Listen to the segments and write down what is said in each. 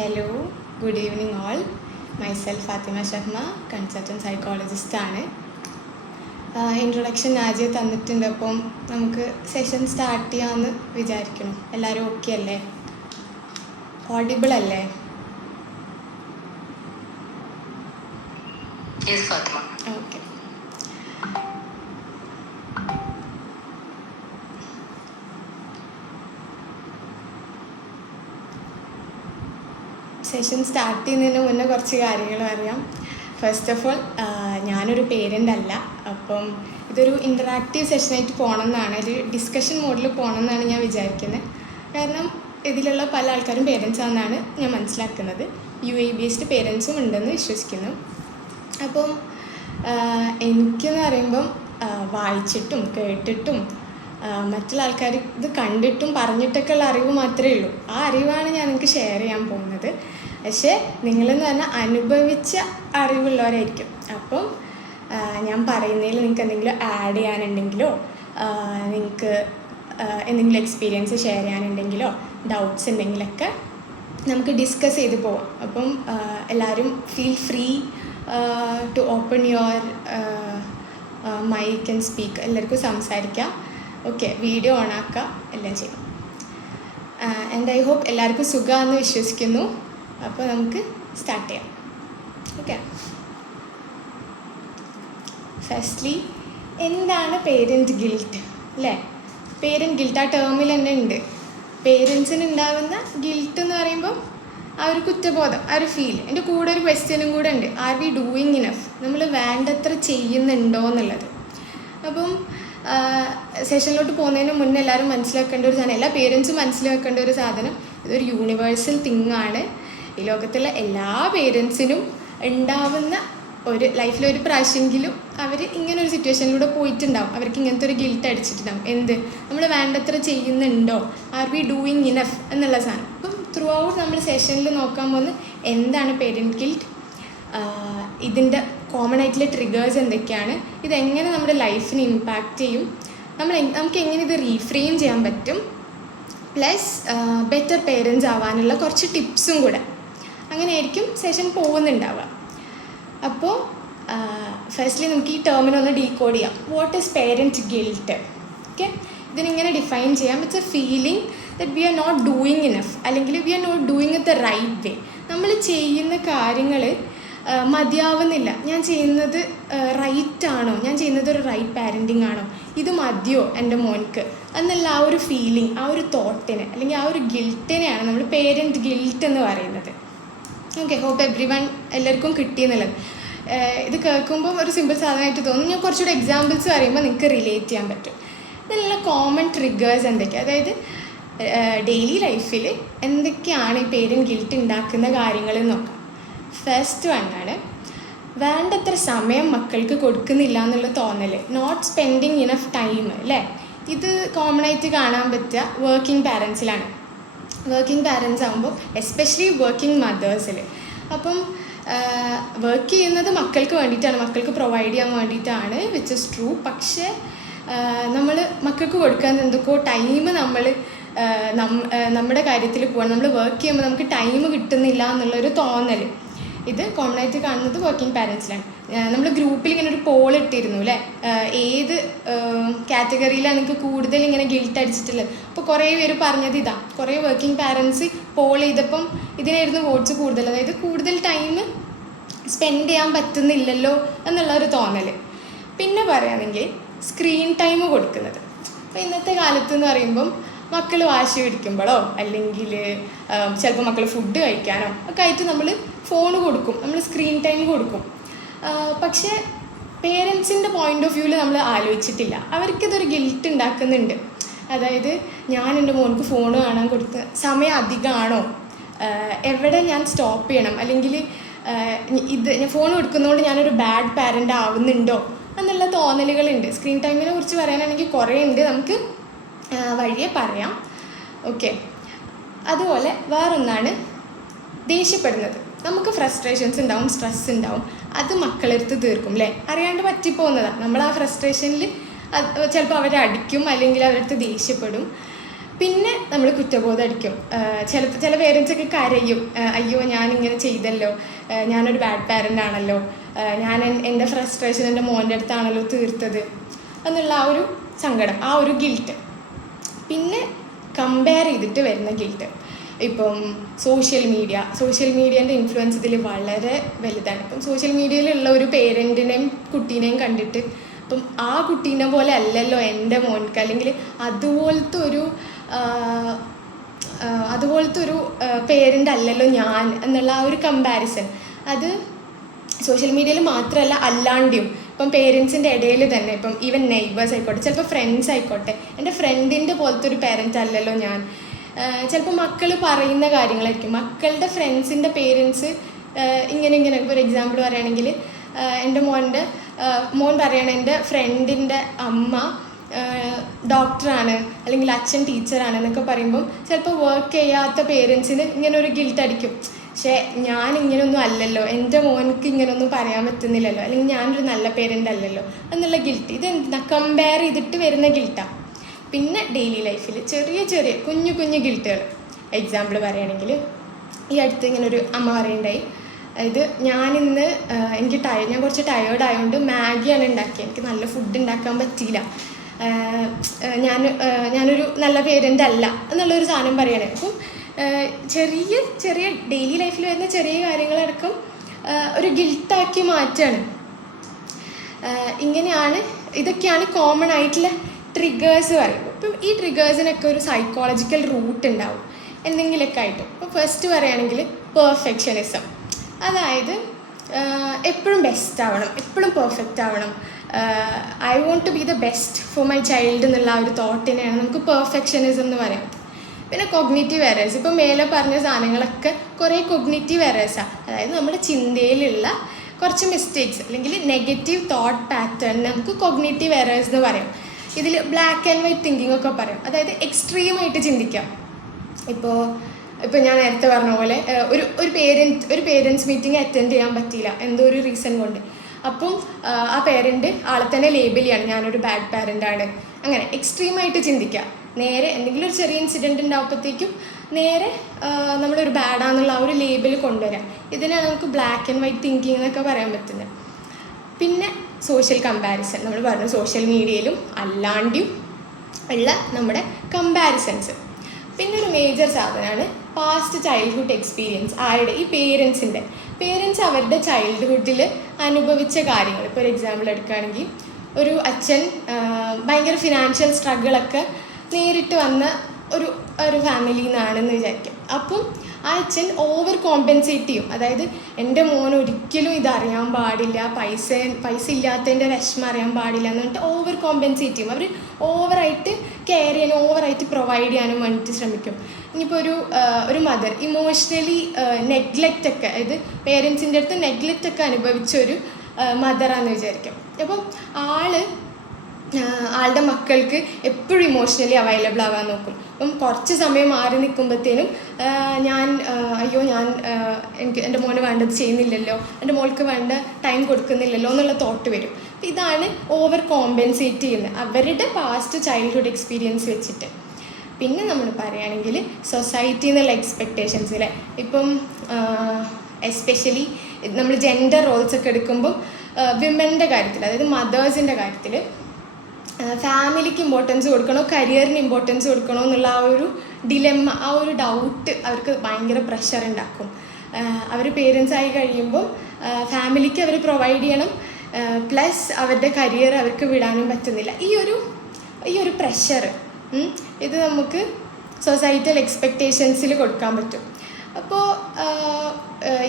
Hello, good evening all. Myself Fathima Shahma, consultant സൈക്കോളജിസ്റ്റാണ്. Introduction Najiya തന്നിട്ടുണ്ട്. അപ്പം നമുക്ക് സെഷൻ സ്റ്റാർട്ട് ചെയ്യാമെന്ന് വിചാരിക്കണം. എല്ലാവരും ഓക്കെ അല്ലേ? ഓഡിബിൾ അല്ലേ? ഓക്കെ. സെഷൻ സ്റ്റാർട്ട് ചെയ്യുന്നതിന് മുന്നേ കുറച്ച് കാര്യങ്ങൾ അറിയാം. ഫസ്റ്റ് ഓഫ് ഓൾ, ഞാനൊരു പേരൻ്റ് അല്ല. അപ്പം ഇതൊരു ഇൻറ്ററാക്റ്റീവ് സെഷനായിട്ട് പോകണമെന്നാണ്, ഒരു ഡിസ്കഷൻ മോഡിൽ പോകണമെന്നാണ് ഞാൻ വിചാരിക്കുന്നത്. കാരണം ഇതിലുള്ള പല ആൾക്കാരും പേരൻസ് ആണെന്നാണ് ഞാൻ മനസ്സിലാക്കുന്നത്. UAE ബേസ്ഡ് പേരൻസും ഉണ്ടെന്ന് വിശ്വസിക്കുന്നു. അപ്പം എനിക്കെന്ന് പറയുമ്പം വായിച്ചിട്ടും കേട്ടിട്ടും മറ്റുള്ള ആൾക്കാർ ഇത് കണ്ടിട്ടും പറഞ്ഞിട്ടൊക്കെ ഉള്ള അറിവ് മാത്രമേ ഉള്ളൂ. ആ അറിവാണ് ഞാൻ നിങ്ങൾക്ക് ഷെയർ ചെയ്യാൻ പോകുന്നത്. പക്ഷേ നിങ്ങളെന്ന് പറഞ്ഞാൽ അനുഭവിച്ച അറിവുള്ളവരായിരിക്കും. അപ്പം ഞാൻ പറയുന്നതിൽ നിങ്ങൾക്ക് എന്തെങ്കിലും ആഡ് ചെയ്യാനുണ്ടെങ്കിലോ നിങ്ങൾക്ക് എന്തെങ്കിലും എക്സ്പീരിയൻസ് ഷെയർ ചെയ്യാനുണ്ടെങ്കിലോ ഡൗട്ട്സ് ഉണ്ടെങ്കിലൊക്കെ നമുക്ക് ഡിസ്കസ് ചെയ്ത് പോവാം. അപ്പം എല്ലാവരും feel free to open your mic and speak. എല്ലാവർക്കും സംസാരിക്കാം. ഓക്കെ, വീഡിയോ ഓണാക്കുക, എല്ലാം ചെയ്യും. ആൻഡ് ഐ ഹോപ്പ് എല്ലാവർക്കും സുഖമാണെന്ന് വിശ്വസിക്കുന്നു. അപ്പോൾ നമുക്ക് സ്റ്റാർട്ട് ചെയ്യാം. ഓക്കെ, ഫസ്റ്റ്ലി എന്താണ് പേരൻറ്റ് ഗിൽറ്റ് അല്ലേ? പേരൻറ്റ് ഗിൽറ്റ് ആ ടേമിൽ തന്നെ ഉണ്ട്. പേരൻസിന് ഉണ്ടാകുന്ന ഗിൽറ്റ് എന്ന് പറയുമ്പോൾ ആ ഒരു കുറ്റബോധം, ആ ഒരു ഫീൽ. എൻ്റെ കൂടെ ഒരു ക്വസ്റ്റ്യനും കൂടെ ഉണ്ട്, ആർ വി ഡൂയിങ് ഇനഫ്? നമ്മൾ വേണ്ടത്ര ചെയ്യുന്നുണ്ടോ എന്നുള്ളത്. അപ്പം സെഷനിലോട്ട് പോകുന്നതിന് മുന്നേ എല്ലാവരും മനസ്സിലാക്കേണ്ട ഒരു സാധനം, എല്ലാ പേരൻസും മനസ്സിലാക്കേണ്ട ഒരു സാധനം, ഇതൊരു യൂണിവേഴ്സൽ തിങ് ആണ്. ഈ ലോകത്തുള്ള എല്ലാ പേരൻസിനും ഉണ്ടാവുന്ന ഒരു ലൈഫിലൊരു പ്രാവശ്യമെങ്കിലും അവർ ഇങ്ങനെ ഒരു സിറ്റുവേഷനിലൂടെ പോയിട്ടുണ്ടാവും. അവർക്ക് ഇങ്ങനത്തെ ഒരു ഗിൽറ്റ് അടിച്ചിട്ടുണ്ടാവും. എന്ത്? നമ്മൾ വേണ്ടത്ര ചെയ്യുന്നുണ്ടോ, ആർ വി ഡൂയിങ് ഇനഫ് എന്നുള്ള സാധനം. അപ്പം ത്രൂ ഔട്ട് നമ്മൾ സെഷനിൽ നോക്കാൻ പോകുന്നത് എന്താണ് പേരൻറ്റ് ഗിൽറ്റ്, ഇതിൻ്റെ കോമൺ ആയിട്ടുള്ള ട്രിഗേഴ്സ് എന്തൊക്കെയാണ്, ഇതെങ്ങനെ നമ്മുടെ ലൈഫിനെ ഇമ്പാക്റ്റ് ചെയ്യും, നമുക്ക് എങ്ങനെ ഇത് റീഫ്രെയിം ചെയ്യാൻ പറ്റും, പ്ലസ് ബെറ്റർ പേരൻസ് ആവാനുള്ള കുറച്ച് ടിപ്സും കൂടെ. അങ്ങനെയായിരിക്കും സെഷൻ പോകുന്നുണ്ടാവുക. അപ്പോൾ ഫസ്റ്റ്ലി നമുക്ക് ഈ ടേമിനൊന്ന് ഡീകോഡ് ചെയ്യാം. What is parent guilt? Okay, ഇതിനിങ്ങനെ ഡിഫൈൻ ചെയ്യാം. It's a feeling that we are not doing enough, അല്ലെങ്കിൽ we are not doing it the right way. നമ്മൾ ചെയ്യുന്ന കാര്യങ്ങൾ മതിയാവുന്നില്ല. ഞാൻ ചെയ്യുന്നത് റൈറ്റാണോ, ഞാൻ ചെയ്യുന്നത് ഒരു റൈറ്റ് പാരൻറ്റിങ് ആണോ, ഇത് മതിയോ എൻ്റെ മോൻക്ക് എന്നുള്ള ആ ഒരു ഫീലിംഗ്, ആ ഒരു തോട്ടിനെ അല്ലെങ്കിൽ ആ ഒരു ഗിൽറ്റിനെയാണ് നമ്മൾ പേരൻറ്റ് ഗിൽറ്റ് എന്ന് പറയുന്നത്. ഓക്കെ, ഹോപ്പ് എല്ലാവർക്കും കിട്ടിയെന്നുള്ളത്. ഇത് കേൾക്കുമ്പോൾ ഒരു സിമ്പിൾ സാധനമായിട്ട് തോന്നും. ഞാൻ കുറച്ചുകൂടെ എക്സാമ്പിൾസ് പറയുമ്പോൾ നിങ്ങൾക്ക് റിലേറ്റ് ചെയ്യാൻ പറ്റും. ഇതിനുള്ള കോമൺ ട്രിഗേഴ്സ് എന്തൊക്കെയാണ്, അതായത് ഡെയിലി ലൈഫിൽ എന്തൊക്കെയാണ് ഈ പേരൻറ്റ് ഗിൽറ്റ് ഉണ്ടാക്കുന്ന കാര്യങ്ങൾ നോക്കാം. ഫസ്റ്റ് വണ്ണാണ് വേണ്ടത്ര സമയം മക്കൾക്ക് കൊടുക്കുന്നില്ല എന്നുള്ള തോന്നൽ, നോട്ട് സ്പെൻഡിങ് ഇനഫ് ടൈം അല്ലേ? ഇത് കോമൺ ആയിട്ട് കാണാൻ പറ്റുക വർക്കിംഗ് പാരൻസിലാണ്. വർക്കിംഗ് പാരൻസ് ആകുമ്പോൾ എസ്പെഷ്യലി വർക്കിംഗ് മദേഴ്സിൽ. അപ്പം വർക്ക് ചെയ്യുന്നത് മക്കൾക്ക് വേണ്ടിയിട്ടാണ്, മക്കൾക്ക് പ്രൊവൈഡ് ചെയ്യാൻ വേണ്ടിയിട്ടാണ്, വിച്ച് ഇസ് ട്രൂ. പക്ഷേ നമ്മൾ മക്കൾക്ക് കൊടുക്കാൻ എന്തൊക്കെയോ ടൈം നമ്മൾ നമ്മുടെ കാര്യത്തിൽ പോകണം. നമ്മൾ വർക്ക് ചെയ്യുമ്പോൾ നമുക്ക് ടൈം കിട്ടുന്നില്ല എന്നുള്ളൊരു തോന്നൽ, ഇത് കോമൺ ആയിട്ട് കാണുന്നത് വർക്കിംഗ് പാരൻസിലാണ്. നമ്മൾ ഗ്രൂപ്പിൽ ഇങ്ങനെ ഒരു പോൾ ഇട്ടിരുന്നു അല്ലേ, ഏത് കാറ്റഗറിയിലാണ് എനിക്ക് കൂടുതൽ ഇങ്ങനെ ഗിൽറ്റ് അടിച്ചിട്ടുള്ളത്. അപ്പോൾ കുറേ പേര് പറഞ്ഞത് ഇതാ, കുറേ വർക്കിംഗ് പാരൻസ് പോൾ ചെയ്തപ്പം ഇതിനായിരുന്നു വോട്ട്സ് കൂടുതൽ, അതായത് കൂടുതൽ ടൈം സ്പെൻഡ് ചെയ്യാൻ പറ്റുന്നില്ലല്ലോ എന്നുള്ള ഒരു തോന്നൽ. പിന്നെ പറയുകയാണെങ്കിൽ സ്ക്രീൻ ടൈം കൊടുക്കുന്നത്. അപ്പോൾ ഇന്നത്തെ കാലത്ത് എന്ന് പറയുമ്പം മക്കൾ വാശി പിടിക്കുമ്പോഴോ അല്ലെങ്കിൽ ചിലപ്പോൾ മക്കൾ ഫുഡ് കഴിക്കാനോ ഒക്കെ ആയിട്ട് നമ്മൾ ഫോൺ കൊടുക്കും, നമ്മൾ സ്ക്രീൻ ടൈം കൊടുക്കും. പക്ഷേ പേരൻസിൻ്റെ പോയിൻ്റ് ഓഫ് വ്യൂവിൽ നമ്മൾ ആലോചിച്ചിട്ടില്ല, അവർക്കിതൊരു ഗിൽറ്റ് ഉണ്ടാക്കുന്നുണ്ട്. അതായത് ഞാൻ എൻ്റെ മോൾക്ക് ഫോൺ കാണാൻ കൊടുത്ത സമയം അധികമാണോ, എവിടെ ഞാൻ സ്റ്റോപ്പ് ചെയ്യണം, അല്ലെങ്കിൽ ഞാൻ ഫോൺ കൊടുക്കുന്നതുകൊണ്ട് ഞാനൊരു ബാഡ് പാരൻ്റ് ആവുന്നുണ്ടോ എന്നുള്ള തോന്നലുകളുണ്ട്. സ്ക്രീൻ ടൈമിനെ കുറിച്ച് പറയാനാണെങ്കിൽ കുറേ ഉണ്ട്, നമുക്ക് വഴിയെ പറയാം. ഓക്കെ, അതുപോലെ വേറൊന്നാണ് ദേഷ്യപ്പെടുന്നത്. നമുക്ക് ഫ്രസ്ട്രേഷൻസ് ഉണ്ടാവും, സ്ട്രെസ് ഉണ്ടാവും, അത് മക്കളെടുത്ത് തീർക്കും അല്ലേ, അറിയാണ്ട് പറ്റിപ്പോകുന്നതാണ്. നമ്മൾ ആ ഫ്രസ്ട്രേഷനിൽ ചിലപ്പോൾ അവരെ അടിക്കും അല്ലെങ്കിൽ അവരടുത്ത് ദേഷ്യപ്പെടും. പിന്നെ നമ്മൾ കുറ്റബോധം അടിക്കും. ചില പേരൻസൊക്കെ കരയും, അയ്യോ ഞാനിങ്ങനെ ചെയ്തല്ലോ, ഞാനൊരു ബാഡ് പാരൻ്റ് ആണല്ലോ, ഞാൻ എൻ്റെ ഫ്രസ്ട്രേഷൻ എൻ്റെ മോൻ്റെ അടുത്താണല്ലോ തീർത്തത് എന്നുള്ള ആ ഒരു സങ്കടം, ആ ഒരു ഗിൽട്ട്. പിന്നെ കമ്പയർ ചെയ്തിട്ട് വരുന്ന ഗിൽട്ട്. ഇപ്പം സോഷ്യൽ മീഡിയേൻ്റെ ഇൻഫ്ലുവൻസ് ഇതിൽ വളരെ വലുതാണ്. ഇപ്പം സോഷ്യൽ മീഡിയയിലുള്ള ഒരു പേരൻറ്റിനെയും കുട്ടീനെയും കണ്ടിട്ട് അപ്പം ആ കുട്ടീനെ പോലെ അല്ലല്ലോ എൻ്റെ മോൻക്ക്, അല്ലെങ്കിൽ അതുപോലത്തെ ഒരു പേരൻ്റ് അല്ലല്ലോ ഞാൻ എന്നുള്ള ആ ഒരു കമ്പാരിസൺ, അത് സോഷ്യൽ മീഡിയയിൽ മാത്രമല്ല അല്ലാണ്ടും ഇപ്പം പേരൻസിൻ്റെ ഇടയിൽ തന്നെ, ഇപ്പം ഈവൻ നെയ്ബേഴ്സ് ആയിക്കോട്ടെ, ചിലപ്പോൾ ഫ്രണ്ട്സ് ആയിക്കോട്ടെ, എൻ്റെ ഫ്രണ്ടിൻ്റെ പോലത്തെ ഒരു പേരൻ്റ് അല്ലല്ലോ ഞാൻ. ചിലപ്പോൾ മക്കൾ പറയുന്ന കാര്യങ്ങളായിരിക്കും, മക്കളുടെ ഫ്രണ്ട്സിൻ്റെ പേരൻസ് ഇങ്ങനെ ഇപ്പോൾ ഒരു എക്സാമ്പിൾ പറയുകയാണെങ്കിൽ, എൻ്റെ മോൻ പറയണ എൻ്റെ ഫ്രണ്ടിൻ്റെ അമ്മ ഡോക്ടറാണ് അല്ലെങ്കിൽ അച്ഛൻ ടീച്ചറാണ് എന്നൊക്കെ പറയുമ്പം ചിലപ്പോൾ വർക്ക് ചെയ്യാത്ത പേരൻസിന് ഇങ്ങനെ ഒരു ഗിൽട്ട് അടിക്കും. പക്ഷേ ഞാൻ ഇങ്ങനെയൊന്നും അല്ലല്ലോ, എൻ്റെ മോൻക്ക് ഇങ്ങനെയൊന്നും പറയാൻ പറ്റുന്നില്ലല്ലോ, അല്ലെങ്കിൽ ഞാനൊരു നല്ല പേരൻ്റ് അല്ലല്ലോ എന്നുള്ള ഗിൽട്ട്. ഇതെന്താ കമ്പയർ ചെയ്തിട്ട് വരുന്ന ഗിൽട്ടാണ്. പിന്നെ ഡെയിലി ലൈഫിൽ ചെറിയ കുഞ്ഞു ഗിൽട്ടുകൾ. എക്സാമ്പിൾ പറയുകയാണെങ്കിൽ, ഈ അടുത്ത് ഇങ്ങനെ ഒരു അമ്മ പറയുണ്ടായി, ഇത് ഞാനിന്ന് ഞാൻ കുറച്ച് ടയേർഡ് ആയതുകൊണ്ട് മാഗിയാണ് ഉണ്ടാക്കിയത്, എനിക്ക് നല്ല ഫുഡ് ഉണ്ടാക്കാൻ പറ്റിയില്ല, ഞാനൊരു നല്ല പേരൻ്റ് അല്ല എന്നുള്ളൊരു സാധനം പറയണേ. അപ്പം ചെറിയ ഡെയിലി ലൈഫിൽ വരുന്ന ചെറിയ കാര്യങ്ങളടക്കം ഒരു ഗിൽട്ടാക്കി മാറ്റുകയാണ്. ഇതൊക്കെയാണ് കോമൺ ആയിട്ടുള്ള ട്രിഗേഴ്സ് പറയുമ്പോൾ. ഇപ്പം ഈ ട്രിഗേഴ്സിനൊക്കെ ഒരു സൈക്കോളജിക്കൽ റൂട്ട് ഉണ്ടാവും എന്തെങ്കിലുമൊക്കെ ആയിട്ട്. ഇപ്പോൾ ഫസ്റ്റ് പറയുകയാണെങ്കിൽ പെർഫെക്ഷനിസം, അതായത് എപ്പോഴും ബെസ്റ്റ് ആവണം, എപ്പോഴും പെർഫെക്റ്റ് ആവണം, I want to be the best for my child എന്നുള്ള ആ ഒരു തോട്ടിനെയാണ് നമുക്ക് പെർഫെക്ഷനിസം എന്ന് പറയാം. പിന്നെ കൊഗ്നിറ്റീവ് എറേഴ്സ്, ഇപ്പോൾ മേലെ പറഞ്ഞ സാധനങ്ങളൊക്കെ കുറേ കൊഗ്നിറ്റീവ് എറേഴ്സാണ്, അതായത് നമ്മുടെ ചിന്തയിലുള്ള കുറച്ച് മിസ്റ്റേക്സ് അല്ലെങ്കിൽ നെഗറ്റീവ് തോട്ട് പാറ്റേൺ നമുക്ക് കൊഗ്നിറ്റീവ് എറേഴ്സ് എന്ന് പറയാം. ഇതിൽ ബ്ലാക്ക് ആൻഡ് വൈറ്റ് തിങ്കിങ് ഒക്കെ പറയും, അതായത് എക്സ്ട്രീമായിട്ട് ചിന്തിക്കാം. ഇപ്പോൾ ഞാൻ നേരത്തെ പറഞ്ഞ പോലെ ഒരു പേരൻസ് മീറ്റിംഗ് അറ്റൻഡ് ചെയ്യാൻ പറ്റിയില്ല എന്തോ ഒരു റീസൺ കൊണ്ട്, അപ്പം ആ പേരൻറ്റ് ആളെ തന്നെ ലേബൽ ചെയ്യാണ്, ഞാനൊരു ബാഡ് പാരൻ്റാണ്. അങ്ങനെ എക്സ്ട്രീമായിട്ട് ചിന്തിക്കുക. നേരെ എന്തെങ്കിലും ഒരു ചെറിയ ഇൻസിഡൻറ്റ് ഉണ്ടാകുമ്പോഴത്തേക്കും നേരെ നമ്മളൊരു ബാഡാന്നുള്ള ആ ഒരു ലേബൽ കൊണ്ടുവരാം. ഇതിനാണ് നമുക്ക് ബ്ലാക്ക് ആൻഡ് വൈറ്റ് തിങ്കിങ് എന്നൊക്കെ പറയാൻ പറ്റുന്നത്. പിന്നെ സോഷ്യൽ കമ്പാരിസൺ, നമ്മൾ പറഞ്ഞു സോഷ്യൽ മീഡിയയിലും അല്ലാണ്ടും ഉള്ള നമ്മുടെ കമ്പാരിസൺസ്. പിന്നെ ഒരു മേജർ സാധനമാണ് പാസ്റ്റ് ചൈൽഡ്ഹുഡ് എക്സ്പീരിയൻസ്. ആരുടെ? ഈ പേരൻസ് അവരുടെ ചൈൽഡ്ഹുഡിൽ അനുഭവിച്ച കാര്യങ്ങൾ. ഇപ്പോൾ ഒരു എക്സാമ്പിൾ എടുക്കുകയാണെങ്കിൽ, ഒരു അച്ഛൻ ഭയങ്കര ഫിനാൻഷ്യൽ സ്ട്രഗിളൊക്കെ നേരിട്ട് വന്ന ഒരു ഫാമിലിയിൽ നിന്നാണെന്ന് വിചാരിക്കും. അപ്പം ആ അച്ഛൻ ഓവർ കോമ്പൻസേറ്റ് ചെയ്യും, അതായത് എൻ്റെ മോൻ ഒരിക്കലും ഇതറിയാൻ പാടില്ല, പൈസ ഇല്ലാത്തതിൻ്റെ വിഷമം അറിയാൻ പാടില്ല എന്ന് പറഞ്ഞിട്ട് ഓവർ കോമ്പൻസേറ്റ് ചെയ്യും. അവർ ഓവറായിട്ട് കെയർ ചെയ്യാനും ഓവറായിട്ട് പ്രൊവൈഡ് ചെയ്യാനും വേണ്ടിയിട്ട് ശ്രമിക്കും. ഇനിയിപ്പോൾ ഒരു മദർ ഇമോഷണലി നെഗ്ലെക്റ്റ് ഒക്കെ, അതായത് പേരൻസിൻ്റെ അടുത്ത് നെഗ്ലെക്റ്റ് ഒക്കെ അനുഭവിച്ചൊരു മദറാണെന്ന് വിചാരിക്കും. അപ്പം ആളുടെ മക്കൾക്ക് എപ്പോഴും ഇമോഷണലി അവൈലബിൾ ആവാൻ നോക്കും. അപ്പം കുറച്ച് സമയം മാറി നിൽക്കുമ്പോഴത്തേനും എനിക്ക് എൻ്റെ മോന് വേണ്ടത് ചെയ്യുന്നില്ലല്ലോ, എൻ്റെ മോൾക്ക് വേണ്ട ടൈം കൊടുക്കുന്നില്ലല്ലോ എന്നുള്ള തോട്ട് വരും. ഇതാണ് ഓവർ കോമ്പൻസേറ്റ് ചെയ്യുന്നത് അവരുടെ പാസ്റ്റ് ചൈൽഡ്ഹുഡ് എക്സ്പീരിയൻസ് വെച്ചിട്ട്. പിന്നെ നമ്മൾ പറയുകയാണെങ്കിൽ സൊസൈറ്റി എന്നുള്ള എക്സ്പെക്റ്റേഷൻസ് അല്ലേ. ഇപ്പം എസ്പെഷ്യലി നമ്മൾ ജെൻഡർ റോൾസ് ഒക്കെ എടുക്കുമ്പം വിമൻ്റെ കാര്യത്തിൽ, അതായത് മദേഴ്സിൻ്റെ കാര്യത്തിൽ ഫാമിലിക്ക് ഇമ്പോർട്ടൻസ് കൊടുക്കണോ കരിയറിന് ഇമ്പോർട്ടൻസ് കൊടുക്കണോ എന്നുള്ള ആ ഒരു ഡിലെമ്മ, ആ ഒരു ഡൗട്ട് അവർക്ക് ഭയങ്കര പ്രഷർ ഉണ്ടാക്കും. അവർ പേരൻസ് ആയി കഴിയുമ്പോൾ ഫാമിലിക്ക് അവർ പ്രൊവൈഡ് ചെയ്യണം, പ്ലസ് അവരുടെ കരിയർ അവർക്ക് വിടാനും പറ്റുന്നില്ല. ഈ ഒരു പ്രഷർ ഇത് നമുക്ക് സൊസൈറ്റൽ എക്സ്പെക്റ്റേഷൻസിൽ കൊടുക്കാൻ പറ്റും. അപ്പോൾ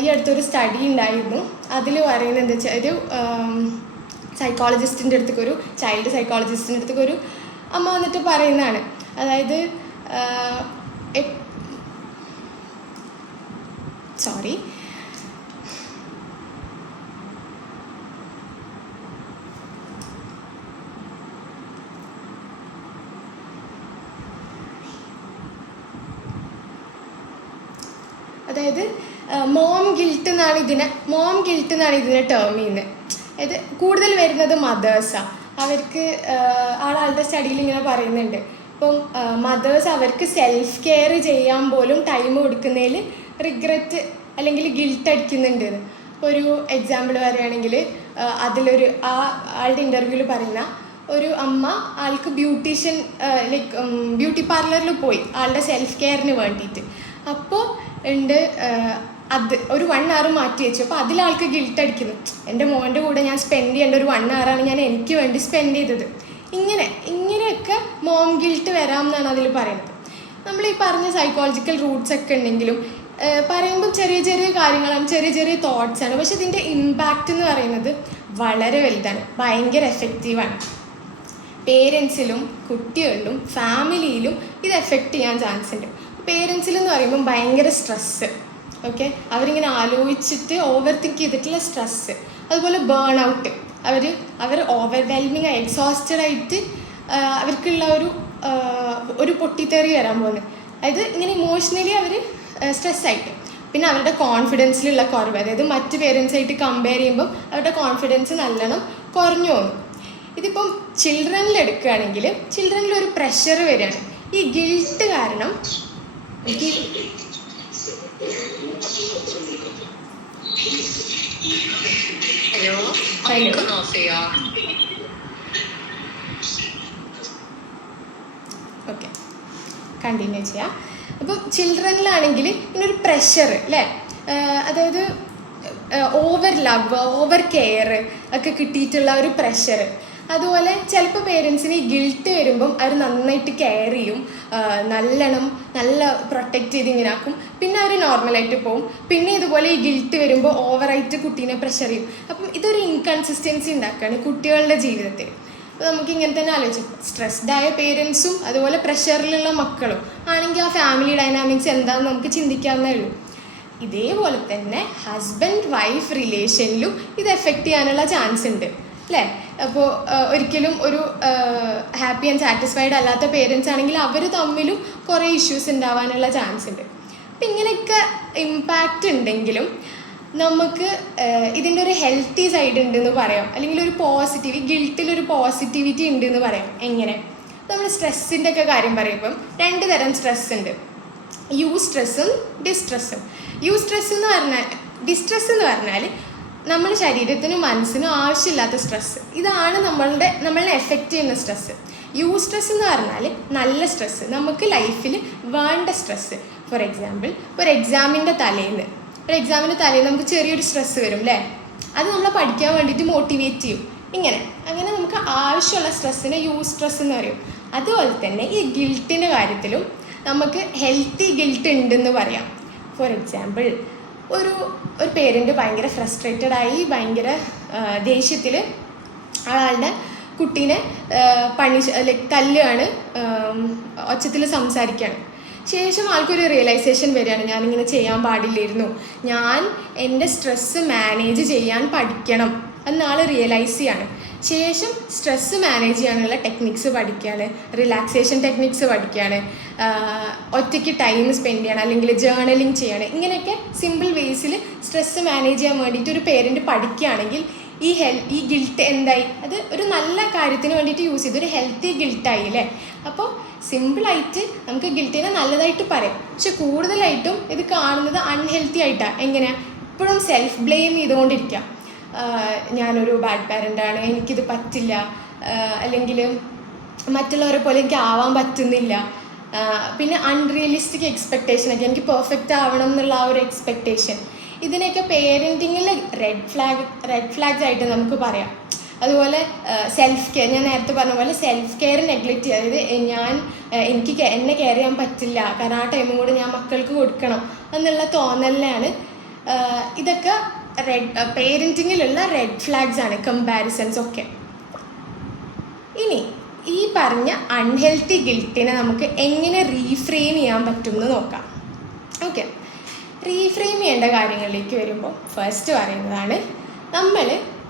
ഈ അടുത്തൊരു സ്റ്റഡി ഉണ്ടായിരുന്നു, അതിൽ പറയുന്നത് എന്താ വെച്ചാൽ, ഒരു സൈക്കോളജിസ്റ്റിൻ്റെ അടുത്തേക്ക്, ഒരു ചൈൽഡ് സൈക്കോളജിസ്റ്റിൻ്റെ അടുത്തേക്ക് ഒരു അമ്മ വന്നിട്ട് പറയുന്നതാണ്, അതായത് മോം ഗിൽട്ട് എന്നാണ് ഇതിനെ ടേം ചെയ്യുന്നത്. അതായത് കൂടുതൽ വരുന്നത് മദേഴ്സാണ്. അവർക്ക് ആളുടെ സ്റ്റഡിയിൽ ഇങ്ങനെ പറയുന്നുണ്ട്, ഇപ്പം മദേഴ്സ് അവർക്ക് സെൽഫ് കെയർ ചെയ്യാൻ പോലും ടൈം കൊടുക്കുന്നതിൽ റിഗ്രറ്റ് അല്ലെങ്കിൽ ഗിൽട്ട് അടിക്കുന്നുണ്ട്. ഒരു എക്സാമ്പിൾ പറയുകയാണെങ്കിൽ അതിലൊരു ആളുടെ ഇൻ്റർവ്യൂവിൽ പറയുന്ന ഒരു അമ്മ ആൾക്ക് ബ്യൂട്ടീഷ്യൻ ലൈക്ക് ബ്യൂട്ടി പാർലറിൽ പോയി ആളുടെ സെൽഫ് കെയറിന് വേണ്ടിയിട്ട്. അപ്പോൾ ഉണ്ട് അത് ഒരു 1 hour മാറ്റി വെച്ചു. അപ്പോൾ അതിലാൾക്ക് ഗിൽട്ട് അടിക്കുന്നു, എൻ്റെ മോൻ്റെ കൂടെ ഞാൻ സ്പെൻഡ് ചെയ്യേണ്ട ഒരു 1 hour ഞാൻ എനിക്ക് വേണ്ടി സ്പെൻഡ് ചെയ്തത്. ഇങ്ങനെയൊക്കെ മോം ഗിൽട്ട് വരാം എന്നാണ് അതിൽ പറയുന്നത്. നമ്മൾ ഈ പറഞ്ഞ സൈക്കോളജിക്കൽ റൂട്ട്സ് ഒക്കെ ഉണ്ടെങ്കിലും പറയുമ്പോൾ ചെറിയ ചെറിയ കാര്യങ്ങളാണ്, ചെറിയ ചെറിയ തോട്ട്സാണ്. പക്ഷെ ഇതിൻ്റെ ഇമ്പാക്റ്റ് എന്ന് പറയുന്നത് വളരെ വലുതാണ്, ഭയങ്കര എഫക്റ്റീവാണ്. പേരൻസിലും കുട്ടികളിലും ഫാമിലിയിലും ഇത് എഫക്റ്റ് ചെയ്യാൻ ചാൻസ് ഉണ്ട്. പേരൻസിലെന്ന് പറയുമ്പോൾ ഭയങ്കര സ്ട്രെസ്സ്, ഓക്കെ, അവരിങ്ങനെ ആലോചിച്ചിട്ട് ഓവർ തിങ്ക് ചെയ്തിട്ടുള്ള സ്ട്രെസ്സ്. അതുപോലെ ബേൺ ഔട്ട്, അവർ ഓവർവെൽമിങ് എക്സോസ്റ്റഡ് ആയിട്ട് അവർക്കുള്ള ഒരു പൊട്ടിത്തെറി വരാൻ പോകുന്നത്. അതായത് ഇങ്ങനെ ഇമോഷണലി അവർ സ്ട്രെസ്സായിട്ട്. പിന്നെ അവരുടെ കോൺഫിഡൻസിലുള്ള കുറവ്, അതായത് മറ്റ് പേരൻസായിട്ട് കമ്പയർ ചെയ്യുമ്പോൾ അവരുടെ കോൺഫിഡൻസ് നല്ലോണം കുറഞ്ഞു പോകും. ഇതിപ്പം ചിൽഡ്രനിൽ എടുക്കുകയാണെങ്കിൽ ചിൽഡ്രനിലൊരു പ്രഷർ വരികയാണ് ഈ ഗിൽട്ട് കാരണം. ഓക്കെ, കണ്ടിന്യൂ ചെയ്യാം. അപ്പം ചിൽഡ്രനിലാണെങ്കിൽ ഇങ്ങനൊരു പ്രഷർ അല്ലേ, അതായത് ഓവർ ലവ്, ഓവർ കെയർ ഒക്കെ കിട്ടിയിട്ടുള്ള ഒരു പ്രഷർ. അതുപോലെ ചിലപ്പോൾ പേരൻസിന് ഈ ഗിൽട്ട് വരുമ്പം അവർ നന്നായിട്ട് കെയർ ചെയ്യും, നല്ല പ്രൊട്ടക്റ്റ് ചെയ്ത് ഇങ്ങനെ ആക്കും. പിന്നെ അവർ നോർമലായിട്ട് പോകും. പിന്നെ ഇതുപോലെ ഈ ഗിൽട്ട് വരുമ്പോൾ ഓവറായിട്ട് കുട്ടീനെ പ്രഷർ ചെയ്യും. അപ്പം ഇതൊരു ഇൻകൺസിസ്റ്റൻസി ഉണ്ടാക്കുകയാണ് കുട്ടികളുടെ ജീവിതത്തിൽ. അപ്പോൾ നമുക്ക് ഇങ്ങനെ തന്നെ ആലോചിക്കും, സ്ട്രെസ്ഡ് ആയ പേരൻസും അതുപോലെ പ്രഷറിലുള്ള മക്കളും ആണെങ്കിൽ ആ ഫാമിലി ഡൈനാമിക്സ് എന്താണെന്ന് നമുക്ക് ചിന്തിക്കാവുന്നേ ഉള്ളൂ. ഇതേപോലെ തന്നെ ഹസ്ബൻഡ് വൈഫ് റിലേഷനിലും ഇത് എഫക്റ്റ് ചെയ്യാനുള്ള ചാൻസ് ഉണ്ട് അല്ലേ. അപ്പോൾ ഒരിക്കലും ഒരു ഹാപ്പി ആൻഡ് സാറ്റിസ്ഫൈഡ് അല്ലാത്ത പേരൻസ് ആണെങ്കിൽ അവർ തമ്മിലും കുറേ ഇഷ്യൂസ് ഉണ്ടാവാനുള്ള ചാൻസ് ഉണ്ട്. അപ്പം ഇങ്ങനെയൊക്കെ ഇമ്പാക്റ്റ് ഉണ്ടെങ്കിലും നമുക്ക് ഇതിൻ്റെ ഒരു ഹെൽത്തി സൈഡ് ഉണ്ടെന്ന് പറയാം, അല്ലെങ്കിൽ ഒരു ഗിൽട്ടിലൊരു പോസിറ്റിവിറ്റി ഉണ്ടെന്ന് പറയാം. എങ്ങനെ? നമ്മൾ സ്ട്രെസ്സിൻ്റെ ഒക്കെ കാര്യം പറയുമ്പം 2 തരം സ്ട്രെസ് ഉണ്ട്, ഡിസ്ട്രെസ്സും. ഡിസ്ട്രെസ് എന്ന് പറഞ്ഞാൽ നമ്മുടെ ശരീരത്തിനും മനസ്സിനും ആവശ്യമില്ലാത്ത സ്ട്രെസ്സ്, ഇതാണ് നമ്മളെ എഫക്റ്റ് ചെയ്യുന്ന സ്ട്രെസ്സ്. സ്ട്രെസ് എന്ന് പറഞ്ഞാൽ നല്ല സ്ട്രെസ്സ്, നമുക്ക് ലൈഫിൽ വേണ്ട സ്ട്രെസ്സ്. ഫോർ എക്സാമ്പിൾ, ഒരു എക്സാമിൻ്റെ തലേന്ന് നമുക്ക് ചെറിയൊരു സ്ട്രെസ്സ് വരും അല്ലേ, അത് നമ്മളെ പഠിക്കാൻ വേണ്ടിയിട്ട് മോട്ടിവേറ്റ് ചെയ്യും. അങ്ങനെ നമുക്ക് ആവശ്യമുള്ള സ്ട്രെസ്സിനെ സ്ട്രെസ് എന്ന് പറയും. അതുപോലെ തന്നെ ഈ ഗിൽട്ടിൻ്റെ കാര്യത്തിലും നമുക്ക് ഹെൽത്തി ഗിൽട്ട് ഉണ്ടെന്ന് പറയാം. ഫോർ എക്സാമ്പിൾ, ഒരു പേരൻറ്റ് ഭയങ്കര ഫ്രസ്ട്രേറ്റഡ് ആയി, ഭയങ്കര ദേഷ്യത്തിൽ ആളുടെ കുട്ടീനെ തല്ലുകയാണ്, ഒച്ചത്തിൽ സംസാരിക്കുകയാണ്. ശേഷം ആൾക്കൊരു റിയലൈസേഷൻ വരികയാണ്, ഞാനിങ്ങനെ ചെയ്യാൻ പാടില്ലായിരുന്നു, ഞാൻ എൻ്റെ സ്ട്രെസ്സ് മാനേജ് ചെയ്യാൻ പഠിക്കണം എന്നാൾ റിയലൈസ് ചെയ്യാണ്. ശേഷം സ്ട്രെസ്സ് മാനേജ് ചെയ്യാനുള്ള ടെക്നിക്സ് പഠിക്കുകയാണ്, റിലാക്സേഷൻ ടെക്നിക്സ് പഠിക്കുകയാണ്, ഒറ്റയ്ക്ക് ടൈം സ്പെൻഡ് ചെയ്യണം, അല്ലെങ്കിൽ ജേർണലിങ് ചെയ്യാണ്. ഇങ്ങനെയൊക്കെ സിമ്പിൾ വേസിൽ സ്ട്രെസ്സ് മാനേജ് ചെയ്യാൻ വേണ്ടിയിട്ട് ഒരു പേരൻറ്റ് പഠിക്കുകയാണെങ്കിൽ ഈ ഗിൽട്ട് എന്തായി, അത് ഒരു നല്ല കാര്യത്തിന് വേണ്ടിയിട്ട് യൂസ് ചെയ്ത് ഒരു ഹെൽത്തി ഗിൽട്ടായി അല്ലേ. അപ്പോൾ സിമ്പിളായിട്ട് നമുക്ക് ഗിൽട്ടിനെ നല്ലതായിട്ട് പറയാം, പക്ഷെ കൂടുതലായിട്ടും ഇത് കാണുന്നത് അൺഹെൽത്തി ആയിട്ടാണ്. എങ്ങനെയാണ്? ഇപ്പോഴും സെൽഫ് ബ്ലെയിം ചെയ്തുകൊണ്ടിരിക്കുക, ഞാനൊരു ബാഡ് പാരൻ്റാണ്, എനിക്കിത് പറ്റില്ല, അല്ലെങ്കിൽ മറ്റുള്ളവരെ പോലെ എനിക്ക് ആവാൻ പറ്റുന്നില്ല. പിന്നെ അൺറിയലിസ്റ്റിക് എക്സ്പെക്റ്റേഷനൊക്കെ, എനിക്ക് പെർഫെക്റ്റ് ആവണം എന്നുള്ള ആ ഒരു എക്സ്പെക്റ്റേഷൻ, ഇതിനെയൊക്കെ പേരൻറ്റിങ്ങിൽ റെഡ് ഫ്ലാഗ്സ് ആയിട്ട് നമുക്ക് പറയാം. അതുപോലെ സെൽഫ് കെയർ, ഞാൻ നേരത്തെ പറഞ്ഞ പോലെ സെൽഫ് കെയർ നെഗ്ലക്റ്റ് ചെയ്യുക, അതായത് എന്നെ കെയർ ചെയ്യാൻ പറ്റില്ല, കാരണം ആ ടൈമും കൂടെ ഞാൻ മക്കൾക്ക് കൊടുക്കണം എന്നുള്ള തോന്നലിലാണ്. ഇതൊക്കെ പേരൻറ്റിങ്ങിലുള്ള റെഡ് ഫ്ലാഗ്സ് ആണ്, കമ്പാരിസൺസ് ഒക്കെ. ഇനി ഈ പറഞ്ഞ അൺഹെൽത്തി ഗിൽട്ടിനെ നമുക്ക് എങ്ങനെ റീഫ്രെയിം ചെയ്യാൻ പറ്റും എന്ന് നോക്കാം. ഓക്കെ, റീഫ്രെയിം ചെയ്യേണ്ട കാര്യങ്ങളിലേക്ക് വരുമ്പോൾ ഫസ്റ്റ് പറയുന്നതാണ്, നമ്മൾ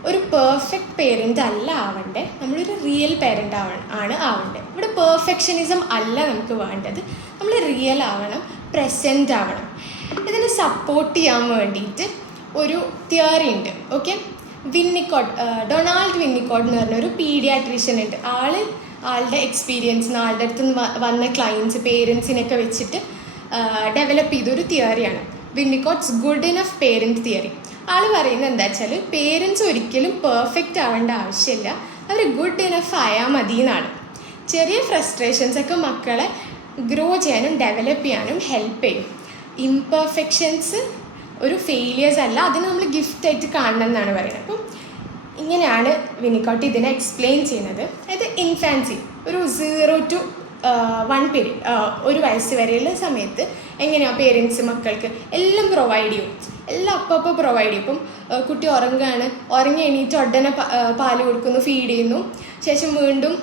ഒരു പെർഫെക്റ്റ് പേരൻ്റ് അല്ല ആവണ്ടേ, നമ്മളൊരു റിയൽ പേരൻ്റ് ആണ് ആവണ്ടേ. ഇവിടെ പെർഫെക്ഷനിസം അല്ല നമുക്ക് വേണ്ടത്, നമ്മൾ റിയൽ ആവണം, പ്രസൻറ്റ് ആവണം. ഇതിനെ സപ്പോർട്ട് ചെയ്യാൻ വേണ്ടിയിട്ട് ഒരു തിയറി ഉണ്ട്. ഓക്കെ, ഡൊണാൾഡ് വിന്നിക്കോട്ട് എന്ന് പറഞ്ഞൊരു പീഡിയാട്രീഷ്യൻ ഉണ്ട്. ആളുടെ എക്സ്പീരിയൻസ് ആളുടെ അടുത്ത് നിന്ന് വന്ന ക്ലയൻസ് പേരൻസിനൊക്കെ വെച്ചിട്ട് ഡെവലപ്പ് ചെയ്തൊരു തിയറിയാണ് വിന്നിക്കോട്ട്സ് ഗുഡ് ഇനഫ് പേരൻറ്റ് തിയറി. ആൾ പറയുന്നത് എന്താ വെച്ചാൽ പേരൻസ് ഒരിക്കലും പെർഫെക്റ്റ് ആവേണ്ട ആവശ്യമില്ല, അവർ ഗുഡ് ഇനഫ് ആയാൽ മതി എന്നാണ്. ചെറിയ ഫ്രസ്ട്രേഷൻസൊക്കെ മക്കളെ ഗ്രോ ചെയ്യാനും ഡെവലപ്പ് ചെയ്യാനും ഹെൽപ്പ് ചെയ്യും. ഇംപെർഫെക്ഷൻസ് ഒരു ഫെയിലിയേഴ്സ് അല്ല, അതിന് നമ്മൾ ഗിഫ്റ്റായിട്ട് കാണണം എന്നാണ് പറയുന്നത്. അപ്പം ഇങ്ങനെയാണ് വിന്നിക്കോട്ട് ഇതിനെ എക്സ്പ്ലെയിൻ ചെയ്യുന്നത്. അതായത് ഇൻഫാൻസി ഒരു 0 to 1 പീരീഡ്, 1 വയസ്സ് വരെയുള്ള സമയത്ത് എങ്ങനെയാണ് പേരൻസ് മക്കൾക്ക് എല്ലാം പ്രൊവൈഡ് ചെയ്യും, എല്ലാം അപ്പോൾ പ്രൊവൈഡ് ചെയ്യും. ഇപ്പം കുട്ടി ഉറങ്ങുകയാണ്, ഉറങ്ങി എണീറ്റ് ഉടനെ പാല് കൊടുക്കുന്നു, ഫീഡ് ചെയ്യുന്നു, ശേഷം വീണ്ടും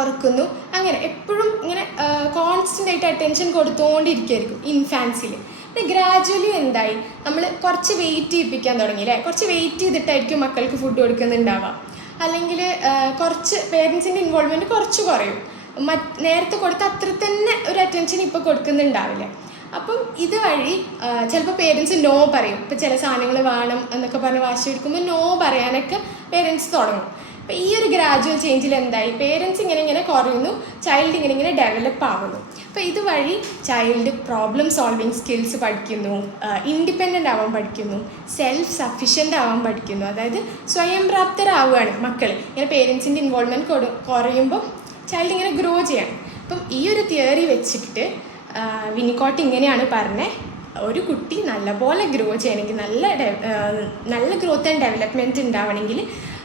ഉറക്കുന്നു, അങ്ങനെ എപ്പോഴും ഇങ്ങനെ കോൺസ്റ്റൻ്റ് ആയിട്ട് അറ്റൻഷൻ കൊടുത്തുകൊണ്ടിരിക്കുകയായിരിക്കും ഇൻഫാൻസിൽ. പിന്നെ ഗ്രാജുവലി എന്തായി, നമ്മൾ കുറച്ച് വെയിറ്റ് ചെയ്യിപ്പിക്കാൻ തുടങ്ങി അല്ലേ, കുറച്ച് വെയിറ്റ് ചെയ്തിട്ടായിരിക്കും മക്കൾക്ക് ഫുഡ് കൊടുക്കുന്നുണ്ടാവുക, അല്ലെങ്കിൽ കുറച്ച് പേരൻസിൻ്റെ ഇൻവോൾവ്മെൻറ്റ് കുറച്ച് കുറയും, നേരത്തെ കൊടുത്ത അത്ര തന്നെ ഒരു അറ്റൻഷൻ ഇപ്പോൾ കൊടുക്കുന്നുണ്ടാവില്ല. അപ്പം ഇതുവഴി ചിലപ്പോൾ പേരൻസ് നോ പറയും. ഇപ്പോൾ ചില സാധനങ്ങൾ വേണം എന്നൊക്കെ പറഞ്ഞ് വാശി എടുക്കുമ്പോൾ നോ പറയാനൊക്കെ പേരൻസ് തുടങ്ങും. അപ്പോൾ ഈ ഒരു ഗ്രാജുവൽ ചേഞ്ചിൽ എന്തായി, പേരൻസ് ഇങ്ങനെ കുറയുന്നു, ചൈൽഡ് ഇങ്ങനെ ഡെവലപ്പ് ആവുന്നു. അപ്പോൾ ഇതുവഴി ചൈൽഡ് പ്രോബ്ലം സോൾവിങ് സ്കിൽസ് പഠിക്കുന്നു, ഇൻഡിപെൻഡൻ്റ് ആവാൻ പഠിക്കുന്നു, സെൽഫ് സഫിഷ്യൻ്റ് ആവാൻ പഠിക്കുന്നു. അതായത് സ്വയം പ്രാപ്തരാവുകയാണ് മക്കൾ. ഇങ്ങനെ പേരൻസിൻ്റെ ഇൻവോൾവ്മെൻറ്റ് കുറയുമ്പോൾ ചൈൽഡ് ഇങ്ങനെ ഗ്രോ ചെയ്യണം. അപ്പം ഈ ഒരു തിയറി വെച്ചിട്ട് വിന്നിക്കോട്ട് ഇങ്ങനെയാണ് പറഞ്ഞത്, ഒരു കുട്ടി നല്ലപോലെ ഗ്രോ ചെയ്യണമെങ്കിൽ, നല്ല ഗ്രോത്ത് ആൻഡ് ഡെവലപ്മെൻറ്റ് ഉണ്ടാവണമെങ്കിൽ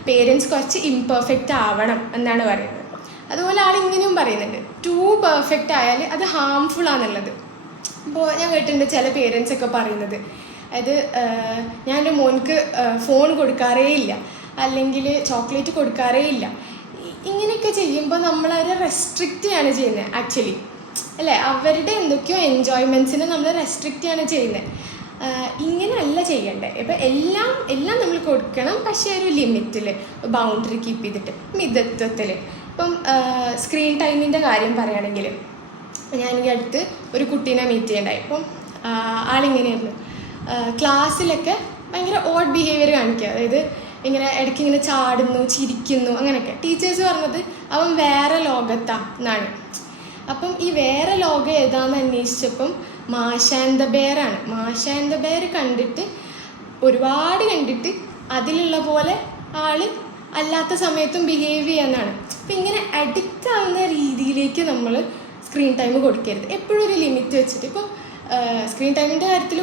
പേരൻസ് കുറച്ച് ഇംപെർഫെക്റ്റ് ആവണം എന്നാണ് പറയുന്നത്. അതുപോലെ ഇങ്ങനെയും പറയുന്നുണ്ട്, ടു പെർഫെക്റ്റ് ആയാൽ അത് ഹാംഫുൾ ആണെന്നുള്ളത്. ഇപ്പോൾ ഞാൻ കേട്ടിട്ടുണ്ട് ചില പേരൻസ് ഒക്കെ പറയുന്നത്, അതായത് ഞാൻ എൻ്റെ മോൻക്ക് ഫോൺ കൊടുക്കാറേ ഇല്ല, അല്ലെങ്കിൽ ചോക്ലേറ്റ് കൊടുക്കാറേ ഇല്ല. ഇങ്ങനെയൊക്കെ ചെയ്യുമ്പോൾ നമ്മളവരെ റെസ്ട്രിക്റ്റ് ചെയ്യാണ് ചെയ്യുന്നത് ആക്ച്വലി, അല്ലേ? അവരുടെ എന്തൊക്കെയോ എൻജോയ്മെൻറ്റ്സിനെ നമ്മൾ റെസ്ട്രിക്റ്റ് ചെയ്യാണ് ചെയ്യുന്നത്. ഇങ്ങനെയല്ല ചെയ്യണ്ടേ. ഇപ്പം എല്ലാം നമ്മൾ കൊടുക്കണം, പക്ഷേ ഒരു ലിമിറ്റിൽ, ബൗണ്ടറി കീപ്പ് ചെയ്തിട്ട്, മിതത്വത്തിൽ. ഇപ്പം സ്ക്രീൻ ടൈമിൻ്റെ കാര്യം പറയുകയാണെങ്കിൽ, ഞാൻ ഈ അടുത്ത് ഒരു കുട്ടീനെ മീറ്റ് ചെയ്യണ്ടായി. ഇപ്പം ആളിങ്ങനെയായിരുന്നു, ക്ലാസ്സിലൊക്കെ ഭയങ്കര ഓഡ് ബിഹേവിയർ കാണിക്കുക, അതായത് ഇങ്ങനെ ഇടയ്ക്ക് ഇങ്ങനെ ചാടുന്നു, ചിരിക്കുന്നു, അങ്ങനെയൊക്കെ. ടീച്ചേഴ്സ് പറഞ്ഞത് അവൻ വേറെ ലോകത്താണ് എന്നാണ്. അപ്പം ഈ വേറെ ലോകം ഏതാണെന്ന് അന്വേഷിച്ചപ്പം മാഷ ആൻഡ് ദ ബെയറാണ്. മാഷ ആൻഡ് ദ ബെയർ ഒരുപാട് കണ്ടിട്ട് അതിലുള്ള പോലെ അല്ലാത്ത സമയത്തും ബിഹേവ് ചെയ്യാന്നാണ്. അപ്പം ഇങ്ങനെ അഡിക്റ്റ് ആവുന്ന രീതിയിലേക്ക് നമ്മൾ സ്ക്രീൻ ടൈം കൊടുക്കരുത്, എപ്പോഴും ഒരു ലിമിറ്റ് വെച്ചിട്ട്. ഇപ്പോൾ സ്ക്രീൻ ടൈമിൻ്റെ കാര്യത്തിൽ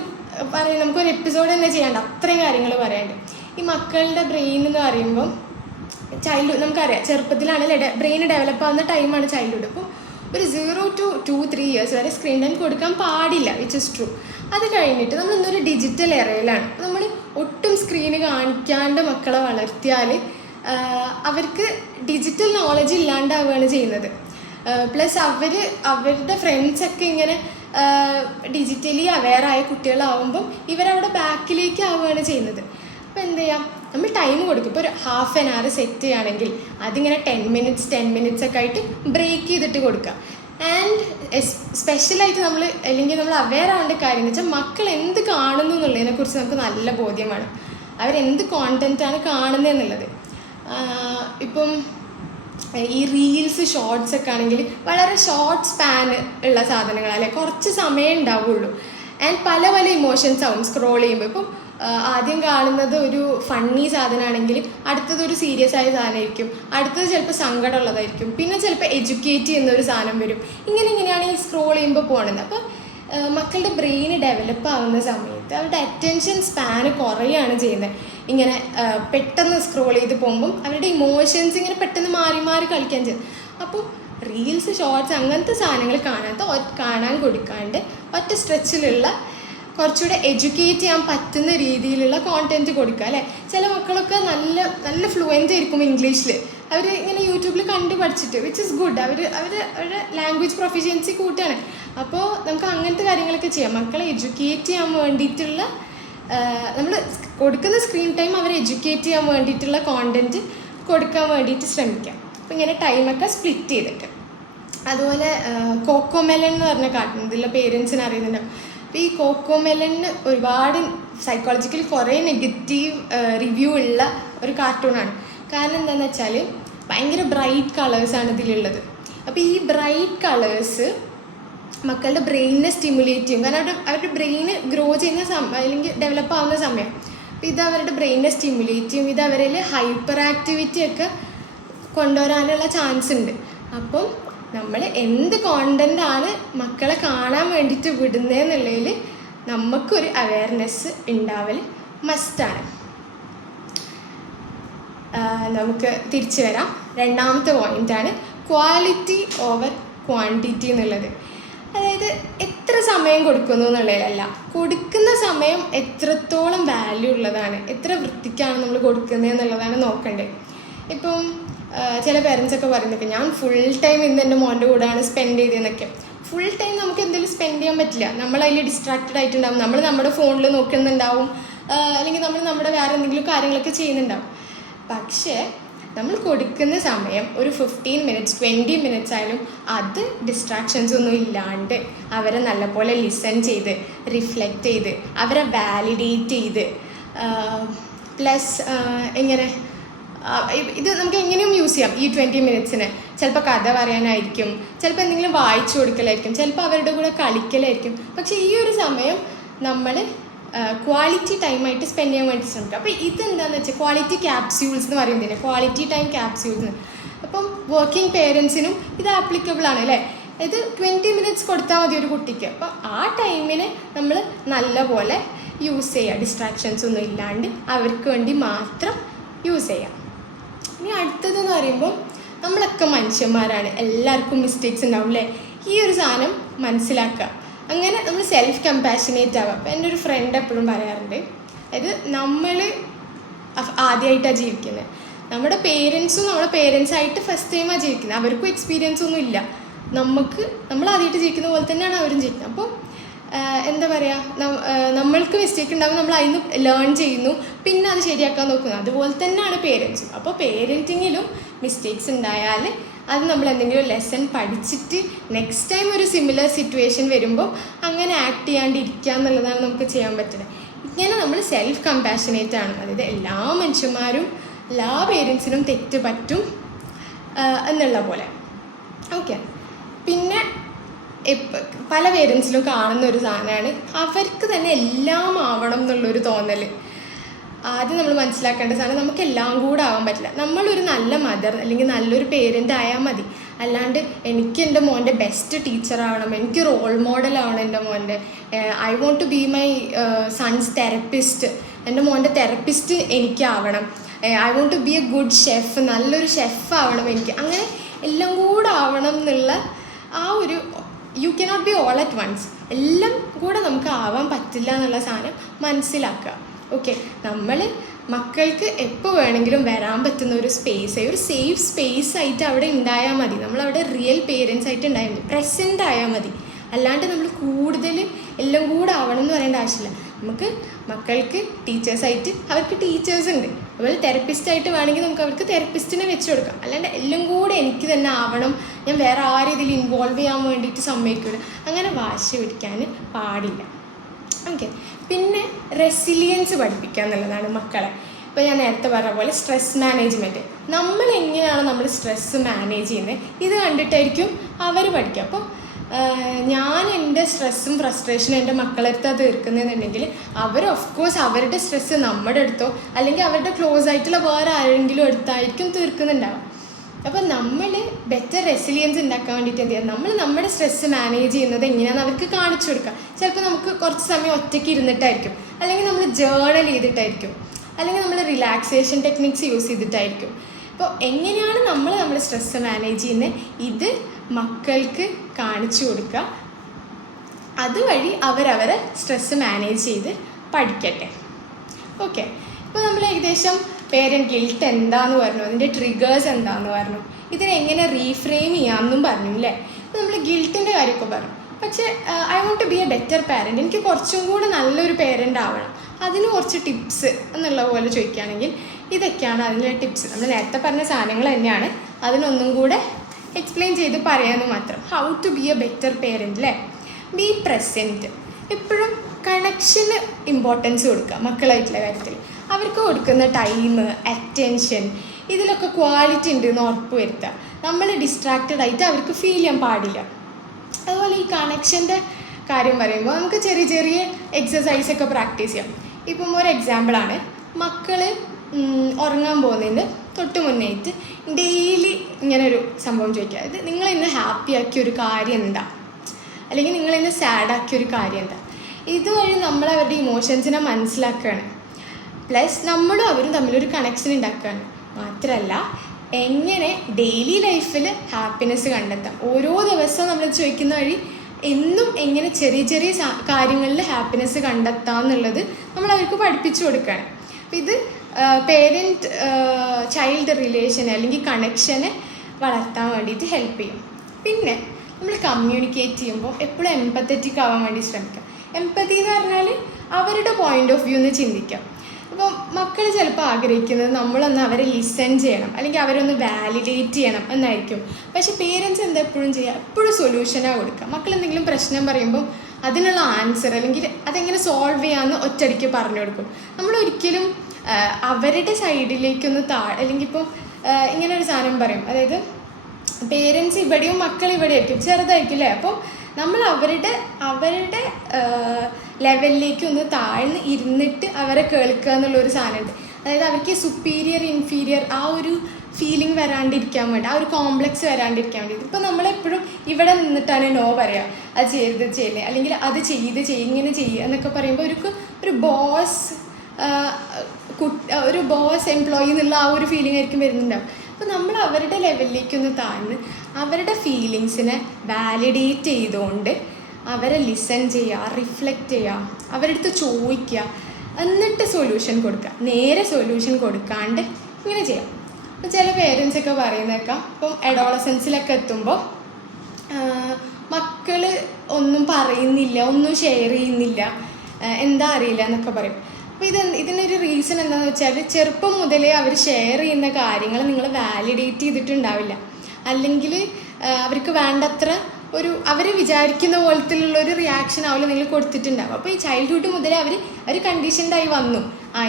പറയാം, നമുക്കൊരു എപ്പിസോഡ് തന്നെ ചെയ്യാണ്ട്, അത്രയും കാര്യങ്ങൾ പറയാണ്ട്. ഈ മക്കളുടെ ബ്രെയിൻ എന്ന് പറയുമ്പം ചൈൽഡ്ഹുഡ് നമുക്കറിയാം, ചെറുപ്പത്തിലാണ് ബ്രെയിൻ ഡെവലപ്പ് ആവുന്ന ടൈമാണ് ചൈൽഡ്ഹുഡ്. അപ്പോൾ ഒരു 0 to 2-3 years വരെ സ്ക്രീൻ ടൈം കൊടുക്കാൻ പാടില്ല, വിച്ച് ഇസ് ട്രൂ. അത് കഴിഞ്ഞിട്ട് നമ്മൾ ഇന്നൊരു ഡിജിറ്റൽ എറയിലാണ്. അപ്പോൾ നമ്മൾ ഒട്ടും സ്ക്രീന് കാണിക്കാണ്ട് മക്കളെ വളർത്തിയാൽ അവർക്ക് ഡിജിറ്റൽ നോളജ് ഇല്ലാണ്ടാവുകയാണ് ചെയ്യുന്നത്. പ്ലസ് അവരുടെ ഫ്രണ്ട്സൊക്കെ ഇങ്ങനെ ഡിജിറ്റലി അവെയറായ കുട്ടികളാവുമ്പം ഇവരവിടെ ബാക്കിലേക്ക് ആവുകയാണ് ചെയ്യുന്നത്. അപ്പോൾ എന്ത് ചെയ്യാം, നമ്മൾ ടൈം കൊടുക്കും. ഇപ്പോൾ ഒരു ഹാഫ് ആൻ അവർ സെറ്റ് ചെയ്യുകയാണെങ്കിൽ അതിങ്ങനെ 10 minutes ഒക്കെ ആയിട്ട് ബ്രേക്ക് ചെയ്തിട്ട് കൊടുക്കുക. ആൻഡ് സ്പെഷ്യലായിട്ട് അല്ലെങ്കിൽ നമ്മൾ അവെയർ ആവേണ്ട കാര്യം എന്ന് വെച്ചാൽ മക്കൾ എന്ത് കാണുന്നു എന്നുള്ളതിനെക്കുറിച്ച് നമുക്ക് നല്ല ബോധ്യമാണ്, അവരെന്ത് കോണ്ടൻറ്റാണ് കാണുന്നത് എന്നുള്ളത്. ഇപ്പം ഈ റീൽസ് ഷോർട്സ് ഒക്കെ ആണെങ്കിൽ വളരെ ഷോർട്ട് സ്പാൻ ഉള്ള സാധനങ്ങൾ, അല്ലെ, കുറച്ച് സമയം ഉണ്ടാവുള്ളൂ. ആൻഡ് പല ഇമോഷൻസ് ആവും സ്ക്രോൾ ചെയ്യുമ്പോൾ. ഇപ്പം ആദ്യം കാണുന്നത് ഒരു ഫണ്ണി സാധനമാണെങ്കിൽ അടുത്തതൊരു സീരിയസ് ആയ സാധനമായിരിക്കും, അടുത്തത് ചിലപ്പോൾ സങ്കടമുള്ളതായിരിക്കും, പിന്നെ ചിലപ്പോൾ എഡ്യൂക്കേറ്റ് ചെയ്യുന്നൊരു സാധനം വരും. ഇങ്ങനെയാണ് ഈ സ്ക്രോൾ ചെയ്യുമ്പോൾ പോകുന്നത്. അപ്പോൾ മക്കളുടെ ബ്രെയിന് ഡെവലപ്പ് ആവുന്ന സമയത്ത് അവരുടെ അറ്റൻഷൻ സ്പാന് കുറയാണ് ചെയ്യുന്നത്. ഇങ്ങനെ പെട്ടെന്ന് സ്ക്രോൾ ചെയ്ത് പോകുമ്പം അവരുടെ ഇമോഷൻസ് ഇങ്ങനെ പെട്ടെന്ന് മാറി കളിക്കാൻ ചെയ്യും. അപ്പോൾ റീൽസ് ഷോർട്സ് അങ്ങനത്തെ സാധനങ്ങൾ കാണാൻ കൊടുക്കാണ്ട് ഒറ്റ സ്ട്രെച്ചിലുള്ള കുറച്ചുകൂടെ എഡ്യൂക്കേറ്റ് ചെയ്യാൻ പറ്റുന്ന രീതിയിലുള്ള കോണ്ടൻറ്റ് കൊടുക്കുക, അല്ലേ? ചില മക്കളൊക്കെ നല്ല ഫ്ലുവൻ്റ് ആയിരിക്കും ഇംഗ്ലീഷിൽ, അവർ ഇങ്ങനെ യൂട്യൂബിൽ കണ്ട് പഠിച്ചിട്ട്, വിച്ച് ഇസ് ഗുഡ്. അവരുടെ ലാംഗ്വേജ് പ്രൊഫിഷ്യൻസി കൂട്ടാണ്. അപ്പോൾ നമുക്ക് അങ്ങനത്തെ കാര്യങ്ങളൊക്കെ ചെയ്യാം. മക്കളെ എഡ്യൂക്കേറ്റ് ചെയ്യാൻ വേണ്ടിയിട്ടുള്ള, നമ്മൾ കൊടുക്കുന്ന സ്ക്രീൻ ടൈം അവരെ എഡ്യൂക്കേറ്റ് ചെയ്യാൻ വേണ്ടിയിട്ടുള്ള കോണ്ടൻറ്റ് കൊടുക്കാൻ വേണ്ടിയിട്ട് ശ്രമിക്കാം. അപ്പോൾ ഇങ്ങനെ ടൈമൊക്കെ സ്പ്ലിറ്റ് ചെയ്തിട്ട്. അതുപോലെ കോക്കോമെലൻ എന്ന് പറഞ്ഞ കാർട്ടൂൺ, ഇതിലുള്ള പേരൻസിന് അറിയുന്നുണ്ടാവും. അപ്പോൾ ഈ കോക്കോമെലന് ഒരുപാട് സൈക്കോളജിക്കലി കുറേ നെഗറ്റീവ് റിവ്യൂ ഉള്ള ഒരു കാർട്ടൂണാണ്. കാരണം എന്താണെന്ന് വെച്ചാൽ ഭയങ്കര ബ്രൈറ്റ് കളേഴ്സാണ് ഇതിലുള്ളത്. അപ്പോൾ ഈ ബ്രൈറ്റ് കളേഴ്സ് മക്കളുടെ ബ്രെയിനിനെ സ്റ്റിമുലേറ്റ് ചെയ്യും. കാരണം അവരുടെ ബ്രെയിന് ഗ്രോ ചെയ്യുന്ന അല്ലെങ്കിൽ ഡെവലപ്പ് ആവുന്ന സമയം. അപ്പോൾ ഇത് അവരുടെ ബ്രെയിനിനെ സ്റ്റിമുലേറ്റ് ചെയ്യും. ഇത് അവരിൽ ഹൈപ്പർ ആക്ടിവിറ്റി ഒക്കെ കൊണ്ടുവരാനുള്ള ചാൻസ് ഉണ്ട്. അപ്പം നമ്മൾ എന്ത് കോണ്ടൻ്റാണ് മക്കളെ കാണാൻ വേണ്ടിയിട്ട് വിടുന്നതെന്നുള്ളതിൽ നമുക്കൊരു അവയർനെസ് ഉണ്ടാവൽ മസ്റ്റാണ്. നമുക്ക് തിരിച്ചു വരാം. രണ്ടാമത്തെ പോയിൻ്റാണ് ക്വാളിറ്റി ഓവർ ക്വാണ്ടിറ്റി എന്നുള്ളത്. അതായത് എത്ര സമയം കൊടുക്കുന്നു എന്നുള്ളതിലല്ല, കൊടുക്കുന്ന സമയം എത്രത്തോളം വാല്യൂ ഉള്ളതാണ്, എത്ര വൃത്തിക്കാണ് നമ്മൾ കൊടുക്കുന്നത് എന്നുള്ളതാണ് നോക്കേണ്ടത്. ഇപ്പം ചില പേരൻസൊക്കെ പറയുന്നൊക്കെ ഞാൻ ഫുൾ ടൈം ഇന്ന് എൻ്റെ മോൻ്റെ കൂടെയാണ് സ്പെൻഡ് ചെയ്തതെന്നൊക്കെ. ഫുൾ ടൈം നമുക്ക് എന്തെങ്കിലും സ്പെൻഡ് ചെയ്യാൻ പറ്റില്ല. നമ്മൾ അതിൽ ഡിസ്ട്രാക്റ്റഡ് ആയിട്ടുണ്ടാവും. നമ്മൾ നമ്മുടെ ഫോണിൽ നോക്കുന്നുണ്ടാവും, അല്ലെങ്കിൽ നമ്മൾ നമ്മുടെ വേറെ എന്തെങ്കിലും കാര്യങ്ങളൊക്കെ ചെയ്യുന്നുണ്ടാവും. പക്ഷേ നമ്മൾ കൊടുക്കുന്ന സമയം ഒരു 15 മിനിറ്റ്സ് 20 മിനിറ്റ്സ് ആയാലും അത് ഡിസ്ട്രാക്ഷൻസ് ഒന്നും ഇല്ലാണ്ട് അവരെ നല്ലപോലെ ലിസൺ ചെയ്ത് റിഫ്ലക്റ്റ് ചെയ്ത് അവരെ വാലിഡേറ്റ് ചെയ്ത് പ്ലസ് എങ്ങനെ ഇത് നമുക്ക് എങ്ങനെയും യൂസ് ചെയ്യാം. ഈ 20 മിനിറ്റ്സിന് ചിലപ്പോൾ കഥ പറയാനായിരിക്കും, ചിലപ്പോൾ എന്തെങ്കിലും വായിച്ചു കൊടുക്കലായിരിക്കും, ചിലപ്പോൾ അവരുടെ കൂടെ കളിക്കലായിരിക്കും. പക്ഷേ ഈ ഒരു സമയം നമ്മൾ ക്വാളിറ്റി ടൈമായിട്ട് സ്പെൻഡ് ചെയ്യാൻ വേണ്ടി ശ്രമിക്കുക. അപ്പോൾ ഇതെന്താണെന്ന് വെച്ചാൽ ക്വാളിറ്റി ക്യാപ്സ്യൂൾസ് എന്ന് പറയുന്നതിന് ക്വാളിറ്റി ടൈം ക്യാപ്സ്യൂൾസ്. അപ്പം വർക്കിംഗ് പേരൻസിനും ഇത് ആപ്ലിക്കബിൾ ആണ് അല്ലേ. ഇത് 20 മിനിറ്റ്സ് കൊടുത്താൽ മതി ഒരു കുട്ടിക്ക്. അപ്പം ആ ടൈമിന് നമ്മൾ നല്ലപോലെ യൂസ് ചെയ്യുക, ഡിസ്ട്രാക്ഷൻസ് ഒന്നും ഇല്ലാണ്ട് അവർക്ക് വേണ്ടി മാത്രം യൂസ് ചെയ്യാം. ഇനി അടുത്തതെന്ന് പറയുമ്പോൾ നമ്മളൊക്കെ മനുഷ്യന്മാരാണ്, എല്ലാവർക്കും മിസ്റ്റേക്സ് ഉണ്ടാവും അല്ലേ. ഈ ഒരു സാധനം മനസ്സിലാക്കുക. അങ്ങനെ നമ്മൾ സെൽഫ് കമ്പാഷനേറ്റ് ആവുക. അപ്പോൾ എൻ്റെ ഒരു ഫ്രണ്ട് എപ്പോഴും പറയാറുണ്ട്, അതായത് നമ്മൾ ആദ്യമായിട്ടാണ് ജീവിക്കുന്നത്. നമ്മുടെ പേരൻസും നമ്മുടെ പേരൻസായിട്ട് ഫസ്റ്റ് ടൈമാണ് ജീവിക്കുന്നത്. അവർക്കും എക്സ്പീരിയൻസ് ഒന്നും ഇല്ല. നമ്മൾ ആദ്യമായിട്ട് ജീവിക്കുന്ന പോലെ തന്നെയാണ് അവരും ജീവിക്കുന്നത്. അപ്പോൾ എന്താ പറയുക, നമ്മൾക്ക് മിസ്റ്റേക്ക് ഉണ്ടാകുമ്പോൾ നമ്മൾ അതിന് ലേൺ ചെയ്യുന്നു, പിന്നെ അത് ശരിയാക്കാൻ നോക്കുന്നു. അതുപോലെ തന്നെയാണ് പേരൻസും. അപ്പോൾ പേരൻറ്റിങ്ങിലും മിസ്റ്റേക്സ് ഉണ്ടായാൽ അത് നമ്മൾ എന്തെങ്കിലും ലെസൺ പഠിച്ചിട്ട് നെക്സ്റ്റ് ടൈം ഒരു സിമിലർ സിറ്റുവേഷൻ വരുമ്പോൾ അങ്ങനെ ആക്ട് ചെയ്യാണ്ടിരിക്കുക എന്നുള്ളതാണ് നമുക്ക് ചെയ്യാൻ പറ്റുന്നത്. ഇങ്ങനെ നമ്മൾ സെൽഫ് കമ്പാഷനേറ്റ് ആണ്. അതായത് എല്ലാ മനുഷ്യന്മാരും എല്ലാ പേരൻസിനും തെറ്റ് പറ്റും എന്നുള്ള പോലെ. ഓക്കെ. പിന്നെ പല പേരൻസിലും കാണുന്ന ഒരു സാധനമാണ് അവർക്ക് തന്നെ എല്ലാം ആവണം എന്നുള്ളൊരു തോന്നൽ. ആദ്യം നമ്മൾ മനസ്സിലാക്കേണ്ട സാധനം നമുക്ക് എല്ലാം കൂടെ ആവാൻ പറ്റില്ല. നമ്മളൊരു നല്ല മദർ അല്ലെങ്കിൽ നല്ലൊരു പേരൻ്റ് ആയാൽ മതി. അല്ലാണ്ട് എനിക്ക് എൻ്റെ മോൻ്റെ ബെസ്റ്റ് ടീച്ചർ ആവണം, എനിക്ക് റോൾ മോഡൽ ആവണം എൻ്റെ മോൻ്റെ, I want to be my son's therapist, എൻ്റെ മോൻ്റെ തെറപ്പിസ്റ്റ് എനിക്കാവണം, I want to be a good chef, നല്ലൊരു ഷെഫ് ആവണം എനിക്ക്, അങ്ങനെ എല്ലാം കൂടെ ആവണം എന്നുള്ള ആ ഒരു you cannot be all at once. എല്ലാം കൂടെ നമുക്ക് ആവാൻ പറ്റില്ല എന്നുള്ള സാധനം മനസ്സിലാക്കുക. ഓക്കെ. നമ്മൾ മക്കൾക്ക് എപ്പോൾ വേണമെങ്കിലും വരാൻ പറ്റുന്ന ഒരു സ്പേസ്, ഒരു സേഫ് സ്പേസ് ആയിട്ട് അവിടെ ഉണ്ടായാൽ മതി. നമ്മളവിടെ റിയൽ പേരൻസ് ആയിട്ട് ഉണ്ടായാൽ മതി, പ്രസൻ്റ് ആയാൽ മതി. അല്ലാണ്ട് നമ്മൾ കൂടുതൽ എല്ലാം കൂടെ ആവണം എന്ന് പറയേണ്ട ആവശ്യമില്ല. നമുക്ക് മക്കൾക്ക് ടീച്ചേഴ്സായിട്ട് അവർക്ക് ടീച്ചേഴ്സ് ഉണ്ട്, അതുപോലെ തെറപ്പിസ്റ്റായിട്ട് വേണമെങ്കിൽ നമുക്ക് അവർക്ക് തെറപ്പിസ്റ്റിനെ വെച്ച് കൊടുക്കാം. അല്ലാണ്ട് എല്ലാം കൂടെ എനിക്ക് തന്നെ ആവണം, ഞാൻ വേറെ ആരും ഇതിൽ ഇൻവോൾവ് ചെയ്യാൻ വേണ്ടിയിട്ട് സമ്മതിക്കില്ല, അങ്ങനെ വാശി പിടിക്കാൻ പാടില്ല. ഓക്കെ. പിന്നെ റെസിലിയൻസ് പഠിപ്പിക്കുക എന്നുള്ളതാണ് മക്കളെ. ഇപ്പോൾ ഞാൻ നേരത്തെ പറഞ്ഞ പോലെ സ്ട്രെസ് മാനേജ്മെൻറ്റ്, നമ്മൾ എങ്ങനെയാണ് നമ്മൾ സ്ട്രെസ്സ് മാനേജ് ചെയ്യുന്നത് ഇത് കണ്ടിട്ടായിരിക്കും അവർ പഠിക്കുക. അപ്പോൾ ഞാൻ എൻ്റെ സ്ട്രെസ്സും ഫ്രസ്ട്രേഷനും എൻ്റെ മക്കളെടുത്ത് തീർക്കുന്നതെന്നുണ്ടെങ്കിൽ അവർ ഓഫ്കോഴ്സ് അവരുടെ സ്ട്രെസ്സ് നമ്മുടെ അടുത്തോ അല്ലെങ്കിൽ അവരുടെ ക്ലോസ് ആയിട്ടുള്ള വേറെ ആരെങ്കിലും അടുത്തായിരിക്കും തീർക്കുന്നുണ്ടാവും. അപ്പോൾ നമ്മൾ ബെറ്റർ റെസിലിയൻസ് ഉണ്ടാക്കാൻ വേണ്ടിയിട്ട് എന്ത് ചെയ്യുക, നമ്മൾ നമ്മുടെ സ്ട്രെസ്സ് മാനേജ് ചെയ്യുന്നത് എങ്ങനെയാണെന്ന് അവർക്ക് കാണിച്ചു കൊടുക്കുക. ചിലപ്പോൾ നമുക്ക് കുറച്ച് സമയം ഒറ്റയ്ക്ക് ഇരുന്നിട്ടായിരിക്കും, അല്ലെങ്കിൽ നമ്മൾ ജേർണൽ ചെയ്തിട്ടായിരിക്കും, അല്ലെങ്കിൽ നമ്മൾ റിലാക്സേഷൻ ടെക്നിക്സ് യൂസ് ചെയ്തിട്ടായിരിക്കും. അപ്പോൾ എങ്ങനെയാണ് നമ്മൾ നമ്മുടെ സ്ട്രെസ്സ് മാനേജ് ചെയ്യുന്നത് ഇത് മക്കൾക്ക് കാണിച്ചു കൊടുക്കുക. അതുവഴി അവരവരെ സ്ട്രെസ്സ് മാനേജ് ചെയ്ത് പഠിക്കട്ടെ. ഓക്കെ. ഇപ്പോൾ നമ്മൾ ഏകദേശം പേരൻറ്റ് ഗിൽട്ട് എന്താണെന്ന് പറഞ്ഞു, അതിൻ്റെ ട്രിഗേഴ്സ് എന്താണെന്ന് പറഞ്ഞു, ഇതിനെങ്ങനെ റീഫ്രെയിം ചെയ്യാമെന്നും പറഞ്ഞു അല്ലേ. അപ്പോൾ നമ്മൾ ഗിൽട്ടിൻ്റെ കാര്യമൊക്കെ പറഞ്ഞു. പക്ഷേ I want to be a better parent, എനിക്ക് കുറച്ചും കൂടെ നല്ലൊരു പേരൻ്റ് ആവണം, അതിന് കുറച്ച് ടിപ്സ് എന്നുള്ള പോലെ ചോദിക്കുകയാണെങ്കിൽ ഇതൊക്കെയാണ് അതിൻ്റെ ടിപ്സ്. നമ്മൾ നേരത്തെ പറഞ്ഞ സാധനങ്ങൾ തന്നെയാണ്, അതിനൊന്നും കൂടെ എക്സ്പ്ലെയിൻ ചെയ്ത് പറയാമെന്ന് മാത്രം. How to be a better parent അല്ലേ. ബി പ്രസൻറ്റ്, എപ്പോഴും കണക്ഷന് ഇമ്പോർട്ടൻസ് കൊടുക്കുക മക്കളായിട്ടുള്ള കാര്യത്തിൽ. അവർക്ക് കൊടുക്കുന്ന ടൈം, അറ്റൻഷൻ, ഇതിലൊക്കെ ക്വാളിറ്റി ഉണ്ട് എന്ന് ഉറപ്പ് വരുത്തുക. നമ്മൾ ഡിസ്ട്രാക്റ്റഡ് ആയിട്ട് അവർക്ക് ഫീൽ ചെയ്യാൻ പാടില്ല. അതുപോലെ ഈ കണക്ഷൻ്റെ കാര്യം പറയുമ്പോൾ നമുക്ക് ചെറിയ ചെറിയ എക്സസൈസൊക്കെ പ്രാക്ടീസ് ചെയ്യാം. ഇപ്പം ഒരു എക്സാമ്പിളാണ്, മക്കൾ ഉറങ്ങാൻ പോകുന്നതിൻ്റെ തൊട്ട് മുന്നേറ്റ് ഡെയിലി ഇങ്ങനൊരു സംഭവം ചോദിക്കുക. അത് നിങ്ങൾ ഇന്ന് ഹാപ്പി ആക്കിയൊരു കാര്യം എന്താ, അല്ലെങ്കിൽ നിങ്ങൾ ഇന്ന് സാഡാക്കിയൊരു കാര്യം എന്താ. ഇതുവഴി നമ്മൾ അവരുടെ ഇമോഷൻസിനെ മനസ്സിലാക്കുകയാണ്. പ്ലസ് നമ്മളും അവരും തമ്മിലൊരു കണക്ഷൻ ഉണ്ടാക്കുകയാണ്. മാത്രമല്ല എങ്ങനെ ഡെയിലി ലൈഫിൽ ഹാപ്പിനെസ് കണ്ടെത്താം. ഓരോ ദിവസവും നമ്മൾ ചോദിക്കുന്ന വഴി എന്നും എങ്ങനെ ചെറിയ ചെറിയ കാര്യങ്ങളിൽ ഹാപ്പിനെസ് കണ്ടെത്താം എന്നുള്ളത് നമ്മൾ അവർക്ക് പഠിപ്പിച്ചു കൊടുക്കുകയാണ്. അപ്പം ഇത് പേരൻറ്റ് ചൈൽഡ് റിലേഷൻ അല്ലെങ്കിൽ കണക്ഷനെ വളർത്താൻ വേണ്ടിയിട്ട് ഹെൽപ്പ് ചെയ്യും. പിന്നെ നമ്മൾ കമ്മ്യൂണിക്കേറ്റ് ചെയ്യുമ്പോൾ എപ്പോഴും എംപത്തറ്റിക് ആവാൻ വേണ്ടി ശ്രമിക്കാം. എംപതി എന്ന് പറഞ്ഞാൽ അവരുടെ പോയിൻ്റ് ഓഫ് വ്യൂ എന്ന് ചിന്തിക്കാം. അപ്പോൾ മക്കൾ ചിലപ്പോൾ ആഗ്രഹിക്കുന്നത് നമ്മളൊന്ന് അവരെ ലിസൺ ചെയ്യണം, അല്ലെങ്കിൽ അവരൊന്ന് വാലിഡേറ്റ് ചെയ്യണം എന്നായിരിക്കും. പക്ഷേ പേരൻസ് എന്താ എപ്പോഴും ചെയ്യുക, എപ്പോഴും സൊല്യൂഷനാണ് കൊടുക്കുക. മക്കൾ എന്തെങ്കിലും പ്രശ്നം പറയുമ്പോൾ അതിനുള്ള ആൻസർ അല്ലെങ്കിൽ അതെങ്ങനെ സോൾവ് ചെയ്യാമെന്ന് ഒറ്റയടിക്ക് പറഞ്ഞു കൊടുക്കും. നമ്മളൊരിക്കലും അവരുടെ സൈഡിലേക്കൊന്ന് അല്ലെങ്കിൽ ഇപ്പോൾ ഇങ്ങനെ ഒരു സാധനം പറയും, അതായത് പേരൻസ് ഇവിടെയും മക്കൾ ഇവിടെ ആയിരിക്കും, ചെറുതായിരിക്കും അല്ലേ. അപ്പം നമ്മൾ അവരുടെ ലെവലിലേക്ക് ഒന്ന് താഴ്ന്ന് ഇരുന്നിട്ട് അവരെ കേൾക്കുക എന്നുള്ളൊരു സാധനമുണ്ട്. അതായത് അവർക്ക് സുപ്പീരിയർ ഇൻഫീരിയർ ആ ഒരു ഫീലിംഗ് വരാണ്ടിരിക്കാൻ വേണ്ടി, ആ ഒരു കോംപ്ലക്സ് വരാണ്ടിരിക്കാൻ വേണ്ടി. ഇപ്പോൾ നമ്മളെപ്പോഴും ഇവിടെ നിന്നിട്ടാണ് നോ പറയുക, അത് ചെയ്യരുത് ചെയ്യില്ലേ, അല്ലെങ്കിൽ അത് ഇങ്ങനെ ചെയ്യുക എന്നൊക്കെ പറയുമ്പോൾ ഒരു ബോസ് എംപ്ലോയി എന്നുള്ള ആ ഒരു ഫീലിംഗ് ആയിരിക്കും വരുന്നുണ്ടാവും. അപ്പോൾ നമ്മൾ അവരുടെ ലെവലിലേക്കൊന്ന് താഴ്ന്ന് അവരുടെ ഫീലിങ്സിനെ വാലിഡേറ്റ് ചെയ്തുകൊണ്ട് അവരെ ലിസൺ ചെയ്യുക, റിഫ്ലക്റ്റ് ചെയ്യുക, അവരുടെ അടുത്ത് ചോദിക്കുക, എന്നിട്ട് സൊല്യൂഷൻ കൊടുക്കുക. നേരെ സൊല്യൂഷൻ കൊടുക്കാണ്ട് ഇങ്ങനെ ചെയ്യാം. അപ്പോൾ ചില പേരൻസൊക്കെ പറയുന്നേക്കാം, ഇപ്പം അഡോളസൻസിലൊക്കെ എത്തുമ്പോൾ മക്കൾ ഒന്നും പറയുന്നില്ല, ഒന്നും ഷെയർ ചെയ്യുന്നില്ല, എന്താ അറിയില്ല എന്നൊക്കെ പറയും. അപ്പോൾ ഇതിനൊരു റീസൺ എന്താണെന്ന് വെച്ചാൽ ചെറുപ്പം മുതലേ അവർ ഷെയർ ചെയ്യുന്ന കാര്യങ്ങൾ നിങ്ങൾ വാലിഡേറ്റ് ചെയ്തിട്ടുണ്ടാവില്ല, അല്ലെങ്കിൽ അവർക്ക് വേണ്ടത്ര അവർ വിചാരിക്കുന്ന പോലത്തിലുള്ളൊരു റിയാക്ഷൻ ആവില്ല നിങ്ങൾ കൊടുത്തിട്ടുണ്ടാവും. അപ്പോൾ ഈ ചൈൽഡ്ഹുഡ് മുതലേ അവർ കണ്ടീഷൻഡായി വന്നു.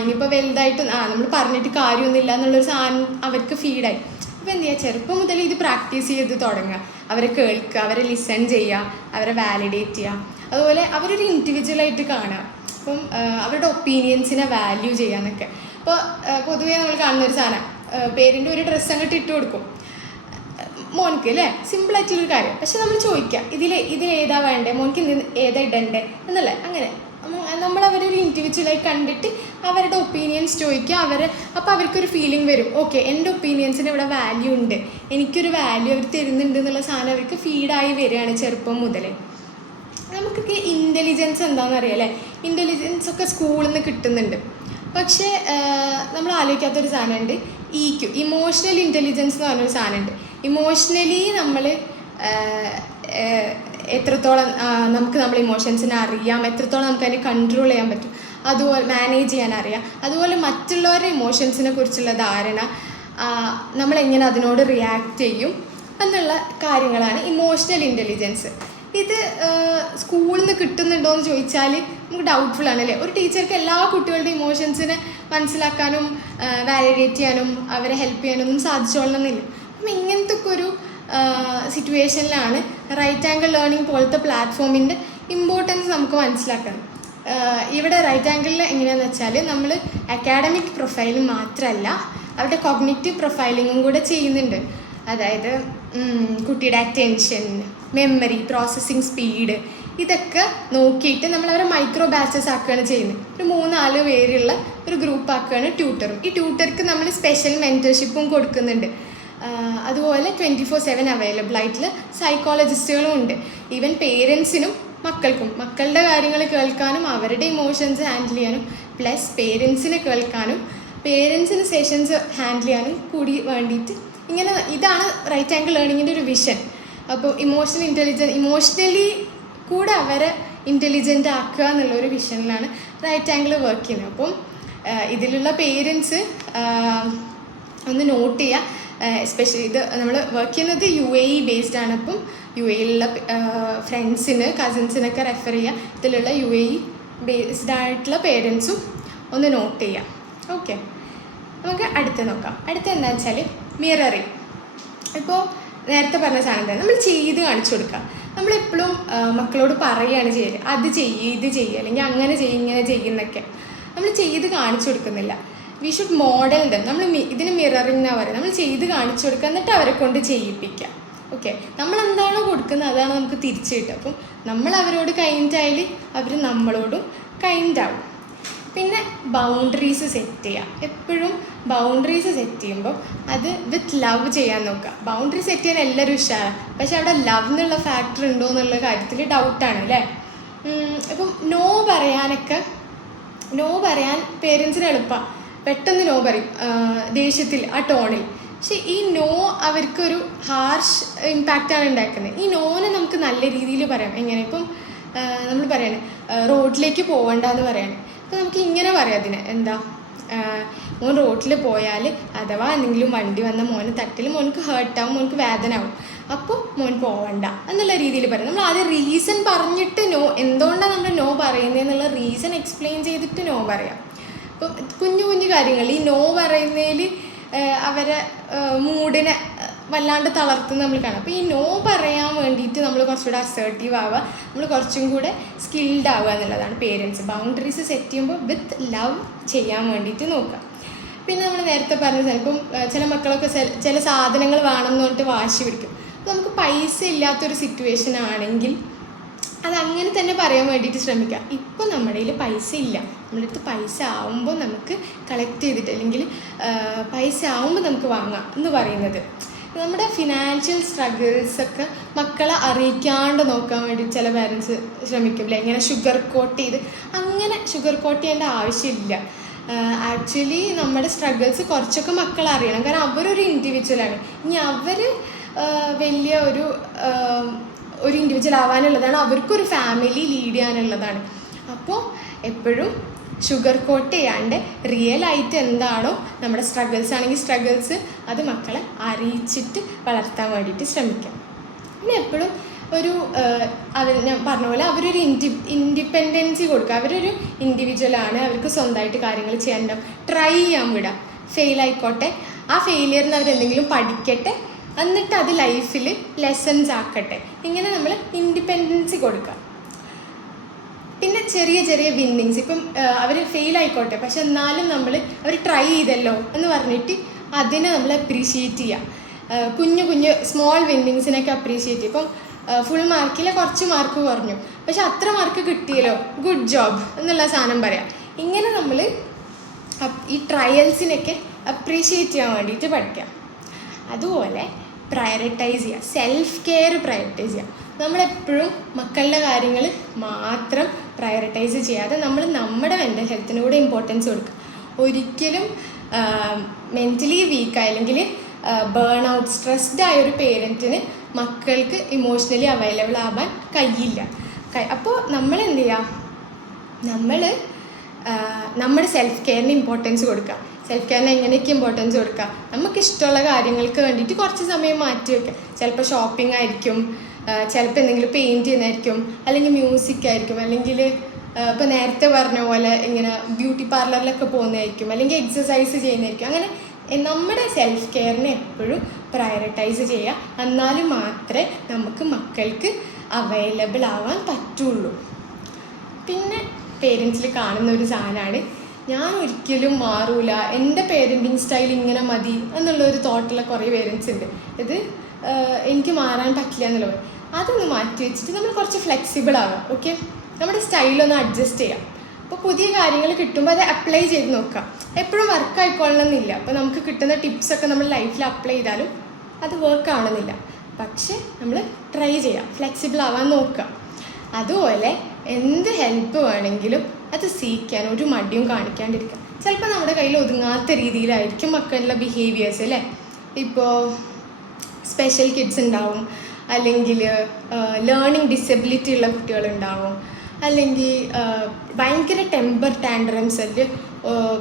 ഇനിയിപ്പോൾ വലുതായിട്ട് നമ്മൾ പറഞ്ഞിട്ട് കാര്യമൊന്നുമില്ല എന്നുള്ളൊരു സാധനം അവർക്ക് ഫീഡായി. അപ്പോൾ എന്ത് ചെയ്യുക, ചെറുപ്പം മുതലേ ഇത് പ്രാക്ടീസ് ചെയ്ത് തുടങ്ങുക. അവരെ കേൾക്കുക, അവരെ ലിസൺ ചെയ്യുക, അവരെ വാലിഡേറ്റ് ചെയ്യുക. അതുപോലെ അവരൊരു ഇൻഡിവിജ്വലായിട്ട് കാണുക. അപ്പം അവരുടെ ഒപ്പീനിയൻസിനെ വാല്യൂ ചെയ്യാന്നൊക്കെ. ഇപ്പോൾ പൊതുവേ നമ്മൾ കാണുന്നൊരു സാധനം, പേരൻ്റ് ഒരു ഡ്രസ്സ് അങ്ങോട്ട് ഇട്ട് കൊടുക്കും മോൻക്ക് അല്ലേ, സിമ്പിളായിട്ടുള്ളൊരു കാര്യം. പക്ഷെ നമ്മൾ ചോദിക്കുക ഇതിലേതാ വേണ്ടേ, മോൻക്ക് ഏതാ ഇടണ്ടേ എന്നല്ലേ. അങ്ങനെ നമ്മൾ അവരൊരു ഇൻഡിവിജ്വലായി കണ്ടിട്ട് അവരുടെ ഒപ്പീനിയൻസ് ചോദിക്കുക. അപ്പോൾ അവർക്കൊരു ഫീലിംഗ് വരും, ഓക്കെ എൻ്റെ ഒപ്പീനിയൻസിന് ഇവിടെ വാല്യൂ ഉണ്ട്, എനിക്കൊരു വാല്യൂ അവർ തരുന്നുണ്ട് എന്നുള്ള സാധനം അവർക്ക് ഫീഡായി വരികയാണ് ചെറുപ്പം മുതലേ. നമുക്കൊക്കെ ഇൻ്റലിജൻസ് എന്താണെന്ന് അറിയാം അല്ലേ. ഇൻ്റലിജൻസ് ഒക്കെ സ്കൂളിൽ നിന്ന് കിട്ടുന്നുണ്ട്. പക്ഷേ നമ്മൾ ആലോചിക്കാത്തൊരു സാധനമുണ്ട്, EQ, ഇമോഷണൽ ഇൻ്റലിജൻസ് എന്ന് പറഞ്ഞൊരു സാധനമുണ്ട്. ഇമോഷണലി നമ്മൾ എത്രത്തോളം നമുക്ക് നമ്മളെ ഇമോഷൻസിനെ അറിയാം, എത്രത്തോളം നമുക്ക് അതിനെ കൺട്രോൾ ചെയ്യാൻ പറ്റും, അതുപോലെ മാനേജ് ചെയ്യാൻ അറിയാം. അതുപോലെ മറ്റുള്ളവരുടെ ഇമോഷൻസിനെ കുറിച്ചുള്ള ധാരണ, നമ്മളെങ്ങനെ അതിനോട് റിയാക്ട് ചെയ്യും എന്നുള്ള കാര്യങ്ങളാണ് ഇമോഷണൽ ഇൻ്റലിജൻസ്. ഇത് സ്കൂളിൽ നിന്ന് കിട്ടുന്നുണ്ടോ എന്ന് ചോദിച്ചാൽ നമുക്ക് ഡൗട്ട്ഫുൾ ആണല്ലേ. ഒരു ടീച്ചർക്ക് എല്ലാ കുട്ടികളുടെ ഇമോഷൻസിനെ മനസ്സിലാക്കാനും വാലിഡേറ്റ് ചെയ്യാനും അവരെ ഹെൽപ്പ് ചെയ്യാനൊന്നും സാധിച്ചോളണമെന്നില്ല. അപ്പം ഇങ്ങനത്തെ ഒക്കെ ഒരു സിറ്റുവേഷനിലാണ് റൈറ്റ് ആംഗിൾ ലേണിംഗ് പോലത്തെ പ്ലാറ്റ്ഫോമിൻ്റെ ഇമ്പോർട്ടൻസ് നമുക്ക് മനസ്സിലാക്കണം. ഇവിടെ റൈറ്റ് ആംഗിളിൽ എങ്ങനെയാണെന്ന് വെച്ചാൽ നമ്മൾ അക്കാഡമിക് പ്രൊഫൈൽ മാത്രമല്ല അവരുടെ കോഗ്നിറ്റീവ് പ്രൊഫൈലിങ്ങും കൂടെ ചെയ്യുന്നുണ്ട്. അതായത് കുട്ടിയുടെ അറ്റൻഷൻ, മെമ്മറി, പ്രോസസ്സിങ് സ്പീഡ്, ഇതൊക്കെ നോക്കിയിട്ട് നമ്മളവരെ മൈക്രോ ബാച്ചസ് ആക്കുകയാണ് ചെയ്യുന്നത്. ഒരു 3-4 പേരുള്ള ഒരു ഗ്രൂപ്പ് ആക്കുകയാണ് ട്യൂട്ടറും. ഈ ട്യൂട്ടർക്ക് നമ്മൾ സ്പെഷ്യൽ മെൻറ്റർഷിപ്പും കൊടുക്കുന്നുണ്ട്. അതുപോലെ 24/7 അവൈലബിൾ ആയിട്ടുള്ള സൈക്കോളജിസ്റ്റുകളും ഉണ്ട്. ഈവൻ പേരൻസിനും മക്കൾക്കും മക്കളുടെ കാര്യങ്ങൾ കേൾക്കാനും അവരുടെ ഇമോഷൻസ് ഹാൻഡിൽ ചെയ്യാനും പ്ലസ് പേരൻസിനെ കേൾക്കാനും പേരൻസിന് സെഷൻസ് ഹാൻഡിൽ ചെയ്യാനും കൂടി വേണ്ടിയിട്ട് ഇങ്ങനെ ഇതാണ് റൈറ്റ് ആംഗിൾ ലേണിങ്ങിൻ്റെ ഒരു വിഷൻ. അപ്പോൾ ഇമോഷണലി കൂടെ അവരെ ഇൻ്റലിജൻ്റ് ആക്കുക എന്നുള്ളൊരു വിഷനിലാണ് റൈറ്റ് ആംഗിൾ വർക്ക് ചെയ്യുന്നത്. അപ്പം ഇതിലുള്ള പേരൻസ് ഒന്ന് നോട്ട് ചെയ്യുക. എസ്പെഷ്യലി ഇത് നമ്മൾ വർക്ക് ചെയ്യുന്നത് UAE ബേസ്ഡ് ആണ്. അപ്പം UAEയിലുള്ള ഫ്രണ്ട്സിന് കസിൻസിനൊക്കെ റെഫർ ചെയ്യുക. ഇതിലുള്ള UAE ബേസ്ഡ് ആയിട്ടുള്ള പേരൻസും ഒന്ന് നോട്ട് ചെയ്യുക. ഓക്കെ, നമുക്ക് അടുത്ത് നോക്കാം. അടുത്ത എന്താ വെച്ചാൽ മിററിങ്. ഇപ്പോൾ നേരത്തെ പറഞ്ഞ സാധനം തന്നെ നമ്മൾ ചെയ്ത് കാണിച്ചു കൊടുക്കുക. നമ്മളെപ്പോഴും മക്കളോട് പറയുകയാണ് ചെയ്യുക, അത് ചെയ്യുക, ഇത് ചെയ്യുക, അല്ലെങ്കിൽ അങ്ങനെ ചെയ്യുക, ഇങ്ങനെ ചെയ്യുന്നൊക്കെ നമ്മൾ ചെയ്ത് കാണിച്ചു കൊടുക്കുന്നില്ല. We should model dum. നമ്മൾ ഇതിന് മിററിങ് എന്നാണ് പറയുക. നമ്മൾ ചെയ്ത് കാണിച്ചു കൊടുക്കുക, എന്നിട്ട് അവരെ കൊണ്ട് ചെയ്യിപ്പിക്കുക. ഓക്കെ, നമ്മൾ എന്താണോ കൊടുക്കുന്നത് അതാണ് നമുക്ക് തിരിച്ചു കിട്ടുക. അപ്പം നമ്മൾ അവരോട് കൈൻഡ് ആയാൽ അവർ നമ്മളോടും കൈൻഡ് ആവും. പിന്നെ ബൗണ്ടറീസ് സെറ്റ് ചെയ്യുക. എപ്പോഴും ബൗണ്ടറീസ് സെറ്റ് ചെയ്യുമ്പോൾ അത് വിത്ത് ലവ് ചെയ്യാൻ നോക്കുക. ബൗണ്ടറി സെറ്റ് ചെയ്യാൻ എല്ലാവരും ഉഷാറാണ്, പക്ഷെ അവിടെ ലവ് എന്നുള്ള ഫാക്ടർ ഉണ്ടോ എന്നുള്ള കാര്യത്തിൽ ഡൗട്ടാണ് അല്ലേ. ഇപ്പം നോ പറയാൻ പേരൻസിന് എളുപ്പമാണ്. പെട്ടെന്ന് നോ പറയും ദേഷ്യത്തിൽ, ആ ടോണിൽ. പക്ഷെ ഈ നോ അവർക്കൊരു ഹാർഷ് ഇമ്പാക്റ്റാണ് ഉണ്ടാക്കുന്നത്. ഈ നോനെ നമുക്ക് നല്ല രീതിയിൽ പറയാം. എങ്ങനെ? ഇപ്പം നമ്മൾ പറയണേ റോഡിലേക്ക് പോകണ്ടെന്ന് പറയണേ. അപ്പോൾ നമുക്ക് ഇങ്ങനെ പറയാം അതിന്, എന്താ, മോൻ റോഡിൽ പോയാൽ അഥവാ എന്തെങ്കിലും വണ്ടി വന്ന മോന് തട്ടിൽ മോനക്ക് ഹേർട്ടാവും, മോനക്ക് വേദനയാവും, അപ്പോൾ മോൻ പോവണ്ട എന്നുള്ള രീതിയിൽ പറയാം. നമ്മൾ ആദ്യം റീസൺ പറഞ്ഞിട്ട് നോ, എന്തുകൊണ്ടാണ് നമ്മൾ നോ പറയുന്നതെന്നുള്ള റീസൺ എക്സ്പ്ലെയിൻ ചെയ്തിട്ട് നോ പറയാം. അപ്പം കുഞ്ഞു കുഞ്ഞു കാര്യങ്ങൾ ഈ നോ പറയുന്നതിൽ അവരെ മൂഡിനെ വല്ലാണ്ട് തളർത്തുന്ന നമ്മൾ കാണാം. അപ്പോൾ ഈ നോ പറയാൻ വേണ്ടിയിട്ട് നമ്മൾ കുറച്ചുകൂടെ അസേർട്ടീവ് ആവുക, നമ്മൾ കുറച്ചും കൂടെ സ്കിൽഡ് ആവുക എന്നുള്ളതാണ് പേരൻസ്. ബൗണ്ടറീസ് സെറ്റ് ചെയ്യുമ്പോൾ വിത്ത് ലവ് ചെയ്യാൻ വേണ്ടിയിട്ട് നോക്കുക. പിന്നെ നമ്മൾ നേരത്തെ പറഞ്ഞ ചിലപ്പം ചില മക്കളൊക്കെ ചില സാധനങ്ങൾ വേണമെന്ന് പറഞ്ഞിട്ട് വാശി പിടിക്കും. അപ്പോൾ നമുക്ക് പൈസ ഇല്ലാത്തൊരു സിറ്റുവേഷൻ ആണെങ്കിൽ അതങ്ങനെ തന്നെ പറയാൻ വേണ്ടിയിട്ട് ശ്രമിക്കുക. ഇപ്പോൾ നമ്മുടെ കയ്യിൽ പൈസ ഇല്ല, നമ്മുടെ അടുത്ത് പൈസ ആവുമ്പോൾ നമുക്ക് കളക്ട് ചെയ്തിട്ട്, അല്ലെങ്കിൽ പൈസ ആവുമ്പോൾ നമുക്ക് വാങ്ങാം എന്ന് പറയുന്നത്. നമ്മുടെ ഫിനാൻഷ്യൽ സ്ട്രഗിൾസൊക്കെ മക്കളെ അറിയിക്കാണ്ട് നോക്കാൻ വേണ്ടി ചില പാരൻസ് ശ്രമിക്കില്ല. ഇങ്ങനെ ഷുഗർ കോട്ട് ചെയ്ത്, അങ്ങനെ ഷുഗർ കോട്ട് ചെയ്യേണ്ട ആവശ്യമില്ല. ആക്ച്വലി നമ്മുടെ സ്ട്രഗിൾസ് കുറച്ചൊക്കെ മക്കൾ അറിയണം. കാരണം അവരൊരു ഇൻഡിവിജ്വലാണ്. ഇനി അവർ വലിയ ഒരു ഇൻഡിവിജ്വൽ ആവാനുള്ളതാണ്, അവർക്കൊരു ഫാമിലി ലീഡ് ചെയ്യാനുള്ളതാണ്. അപ്പോൾ എപ്പോഴും ഷുഗർ കോട്ട് ചെയ്യാണ്ട് റിയലായിട്ട് എന്താണോ നമ്മുടെ സ്ട്രഗിൾസ് ആണെങ്കിൽ സ്ട്രഗിൾസ് അത് മക്കളെ അറിയിച്ചിട്ട് വളർത്താൻ വേണ്ടിയിട്ട് ശ്രമിക്കാം. പിന്നെ എപ്പോഴും ഒരു ഞാൻ പറഞ്ഞ പോലെ അവരൊരു ഇൻഡിപെൻഡൻസി കൊടുക്കുക. അവരൊരു ഇൻഡിവിജ്വലാണ്, അവർക്ക് സ്വന്തമായിട്ട് കാര്യങ്ങൾ ചെയ്യാനുണ്ടാവും. ട്രൈ ചെയ്യാൻ വിടാം. ഫെയിൽ ആയിക്കോട്ടെ, ആ ഫെയിലിയറിന് അവരെന്തെങ്കിലും പഠിക്കട്ടെ, എന്നിട്ട് അത് ലൈഫിൽ ലെസൺസ് ആക്കട്ടെ. ഇങ്ങനെ നമ്മൾ ഇൻഡിപെൻഡൻസി കൊടുക്കുക. പിന്നെ ചെറിയ ചെറിയ വിന്നിങ്സ്, ഇപ്പം അവർ ഫെയിൽ ആയിക്കോട്ടെ, പക്ഷെ എന്നാലും അവർ ട്രൈ ചെയ്തല്ലോ എന്ന് പറഞ്ഞിട്ട് അതിനെ നമ്മൾ അപ്രീഷിയേറ്റ് ചെയ്യുക. കുഞ്ഞു സ്മോൾ വിന്നിങ്സിനൊക്കെ അപ്രീഷിയേറ്റ് ചെയ്യും. ഇപ്പം ഫുൾ മാർക്കിൽ കുറച്ച് മാർക്ക് കുറഞ്ഞു, പക്ഷെ അത്ര മാർക്ക് കിട്ടിയല്ലോ, ഗുഡ് ജോബ് എന്നുള്ള സാധനം പറയാം. ഇങ്ങനെ നമ്മൾ ഈ ട്രയൽസിനൊക്കെ അപ്രീഷിയേറ്റ് ചെയ്യാൻ വേണ്ടിയിട്ട് പഠിക്കാം. അതുപോലെ പ്രയോറിറ്റൈസ് ചെയ്യുക, സെൽഫ് കെയർ പ്രയോറിറ്റൈസ് ചെയ്യുക. നമ്മളെപ്പോഴും മക്കളുടെ കാര്യങ്ങൾ മാത്രം പ്രയോറിറ്റൈസ് ചെയ്യാതെ നമ്മൾ നമ്മുടെ മെൻ്റൽ ഹെൽത്തിന് കൂടെ ഇമ്പോർട്ടൻസ് കൊടുക്കുക. ഒരിക്കലും മെൻ്റലി വീക്കായ അല്ലെങ്കിൽ ബേൺ ഔട്ട് സ്ട്രെസ്ഡ് ആയ ഒരു പേരൻറ്റിന് മക്കൾക്ക് ഇമോഷണലി അവൈലബിൾ ആവാൻ കഴിയില്ല. അപ്പോൾ നമ്മൾ എന്ത് ചെയ്യുക, നമ്മൾ നമ്മുടെ സെൽഫ് കെയറിന് ഇമ്പോർട്ടൻസ് കൊടുക്കുക. സെൽഫ് കെയറിന് എങ്ങനെയൊക്കെ ഇമ്പോർട്ടൻസ് കൊടുക്കുക, നമുക്കിഷ്ടമുള്ള കാര്യങ്ങൾക്ക് വേണ്ടിയിട്ട് കുറച്ച് സമയം മാറ്റി വയ്ക്കുക. ചിലപ്പോൾ ഷോപ്പിംഗ് ആയിരിക്കും, ചിലപ്പോൾ എന്തെങ്കിലും പെയിൻറ്റ് ചെയ്യുന്നതായിരിക്കും, അല്ലെങ്കിൽ മ്യൂസിക് ആയിരിക്കും, അല്ലെങ്കിൽ ഇപ്പോൾ നേരത്തെ പറഞ്ഞ പോലെ ഇങ്ങനെ ബ്യൂട്ടി പാർലറിലൊക്കെ പോകുന്നതായിരിക്കും, അല്ലെങ്കിൽ എക്സസൈസ് ചെയ്യുന്നതായിരിക്കും. അങ്ങനെ നമ്മുടെ സെൽഫ് കെയറിനെ എപ്പോഴും പ്രയോറിറ്റൈസ് ചെയ്യുക. എന്നാലും മാത്രമേ നമുക്ക് മക്കൾക്ക് അവൈലബിൾ ആവാൻ പറ്റുള്ളൂ. പിന്നെ പേരൻസിൽ കാണുന്ന ഒരു സാധനമാണ്, ഞാൻ ഒരിക്കലും മാറൂല, എൻ്റെ പേരൻറ്റിങ് സ്റ്റൈൽ ഇങ്ങനെ മതി എന്നുള്ളൊരു തോട്ടുള്ള കുറേ പേരൻസ് ഉണ്ട്. ഇത് എനിക്ക് മാറാൻ പറ്റില്ല എന്നുള്ളത്. അതൊന്ന് മാറ്റി വെച്ചിട്ട് നമ്മൾ കുറച്ച് ഫ്ലെക്സിബിൾ ആവാം. ഓക്കെ, നമ്മുടെ സ്റ്റൈലൊന്ന് അഡ്ജസ്റ്റ് ചെയ്യാം. അപ്പോൾ പുതിയ കാര്യങ്ങൾ കിട്ടുമ്പോൾ അത് അപ്ലൈ ചെയ്ത് നോക്കാം. എപ്പോഴും വർക്ക് ആയിക്കൊള്ളണമെന്നില്ല. അപ്പോൾ നമുക്ക് കിട്ടുന്ന ടിപ്സൊക്കെ നമ്മൾ ലൈഫിൽ അപ്ലൈ ചെയ്താലും അത് വർക്ക് ആവണമെന്നില്ല. പക്ഷേ നമ്മൾ ട്രൈ ചെയ്യാം, ഫ്ലെക്സിബിൾ ആവാൻ നോക്കുക. അതുപോലെ എന്ത് ഹെൽപ്പ് വേണമെങ്കിലും അത് സീക്കാൻ ഒരു മടിയും കാണിക്കാണ്ടിരിക്കുക. ചിലപ്പോൾ നമ്മുടെ കയ്യിൽ ഒതുങ്ങാത്ത രീതിയിലായിരിക്കും മക്കളുടെ ബിഹേവിയേഴ്സ് അല്ലേ. ഇപ്പോൾ സ്പെഷ്യൽ കിഡ്സ് ഉണ്ടാവും, അല്ലെങ്കിൽ ലേണിംഗ് ഡിസബിലിറ്റി ഉള്ള കുട്ടികളുണ്ടാവും, അല്ലെങ്കിൽ ഭയങ്കര ടെമ്പർ ടാൻഡ്രംസ്, അല്ലെങ്കിൽ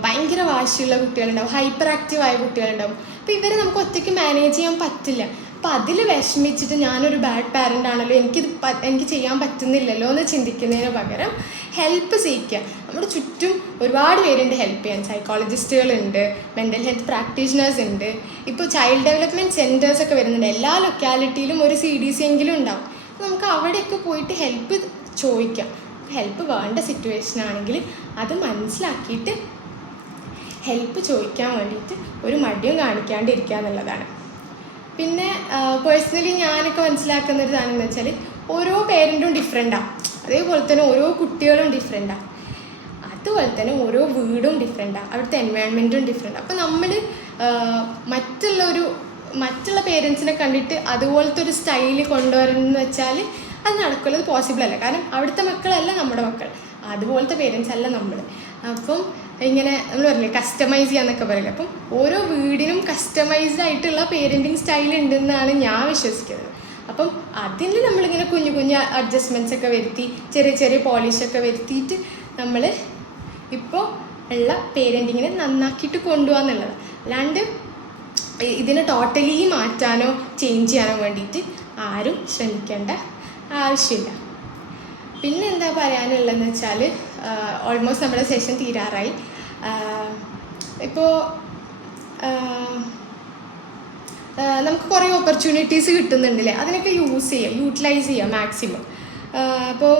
ഭയങ്കര വാശിയുള്ള കുട്ടികളുണ്ടാവും, ഹൈപ്പർ ആക്റ്റീവ് ആയ കുട്ടികളുണ്ടാവും. അപ്പോൾ ഇവരെ നമുക്ക് ഒറ്റയ്ക്ക് മാനേജ് ചെയ്യാൻ പറ്റില്ല. അപ്പോൾ അതിൽ വിഷമിച്ചിട്ട് ഞാനൊരു ബാഡ് പാരൻ്റ് ആണല്ലോ, എനിക്ക് ചെയ്യാൻ പറ്റുന്നില്ലല്ലോ എന്ന് ചിന്തിക്കുന്നതിന് പകരം ഹെൽപ്പ് സീക്കുക. നമ്മുടെ ചുറ്റും ഒരുപാട് പേരുണ്ട് ഹെൽപ്പ് ചെയ്യാൻ. സൈക്കോളജിസ്റ്റുകളുണ്ട്, മെൻ്റൽ ഹെൽത്ത് പ്രാക്ടീഷണേഴ്സ് ഉണ്ട്, ഇപ്പോൾ ചൈൽഡ് ഡെവലപ്മെൻറ്റ് സെൻറ്റേഴ്സൊക്കെ വരുന്നുണ്ട്. എല്ലാ ലൊക്കാലിറ്റിയിലും ഒരു CDC എങ്കിലും ഉണ്ടാവും. നമുക്ക് അവിടെയൊക്കെ പോയിട്ട് ഹെൽപ്പ് ചോദിക്കാം. ഹെൽപ്പ് വേണ്ട സിറ്റുവേഷൻ ആണെങ്കിൽ അത് മനസ്സിലാക്കിയിട്ട് ഹെൽപ്പ് ചോദിക്കാൻ വേണ്ടിയിട്ട് ഒരു മടിയും കാണിക്കാണ്ടിരിക്കുക എന്നുള്ളതാണ്. പിന്നെ പേഴ്സണലി ഞാനൊക്കെ മനസ്സിലാക്കുന്ന ഒരു ഇതാണെന്ന് വെച്ചാൽ ഓരോ പേരൻറ്റും ഡിഫറെൻറ്റാണ്, അതേപോലെ തന്നെ ഓരോ കുട്ടികളും ഡിഫറെൻറ്റാണ്, അതുപോലെ തന്നെ ഓരോ വീടും ഡിഫറെൻറ്റാണ്, അവിടുത്തെ എൻവയോൺമെൻറ്റും ഡിഫറെൻറ്റാണ്. അപ്പോൾ നമ്മൾ മറ്റുള്ള പേരൻസിനെ കണ്ടിട്ട് അതുപോലത്തെ ഒരു സ്റ്റൈല് കൊണ്ടുവരണമെന്ന് വെച്ചാൽ അത് നടക്കില്ല, അത് പോസിബിൾ അല്ല. കാരണം അവിടുത്തെ മക്കളല്ല നമ്മുടെ മക്കൾ, അതുപോലത്തെ പേരൻസ് അല്ല നമ്മൾ. അപ്പം ഇങ്ങനെ നമ്മൾ പറയില്ലേ കസ്റ്റമൈസ് ചെയ്യാന്നൊക്കെ പറയില്ല. അപ്പം ഓരോ വീടിനും കസ്റ്റമൈസ്ഡ് ആയിട്ടുള്ള പേരൻറ്റിങ് സ്റ്റൈൽ ഉണ്ടെന്നാണ് ഞാൻ വിശ്വസിക്കുന്നത്. അപ്പം അതിൽ നമ്മളിങ്ങനെ കുഞ്ഞു കുഞ്ഞു അഡ്ജസ്റ്റ്മെൻറ്റ്സ് ഒക്കെ വരുത്തി ചെറിയ ചെറിയ പോളിഷൊക്കെ വരുത്തിയിട്ട് നമ്മൾ ഇപ്പോൾ ഉള്ള പേരൻറ്റിങ്ങിനെ നന്നാക്കിയിട്ട് കൊണ്ടുപോകാന്നുള്ളത്. അല്ലാണ്ട് ഇതിനെ ടോട്ടലി മാറ്റാനോ ചേഞ്ച് ചെയ്യാനോ വേണ്ടിയിട്ട് ആരും ശ്രമിക്കേണ്ട ആവശ്യമില്ല. പിന്നെ എന്താ പറയാനുള്ളതെന്ന് വെച്ചാൽ ഓൾമോസ്റ്റ് നമ്മുടെ സെഷൻ തീരാറായി. ഇപ്പോൾ നമുക്ക് കുറേ ഓപ്പർച്യൂണിറ്റീസ് കിട്ടുന്നുണ്ടല്ലേ, അതിനൊക്കെ യൂട്ടിലൈസ് ചെയ്യുക മാക്സിമം. അപ്പോൾ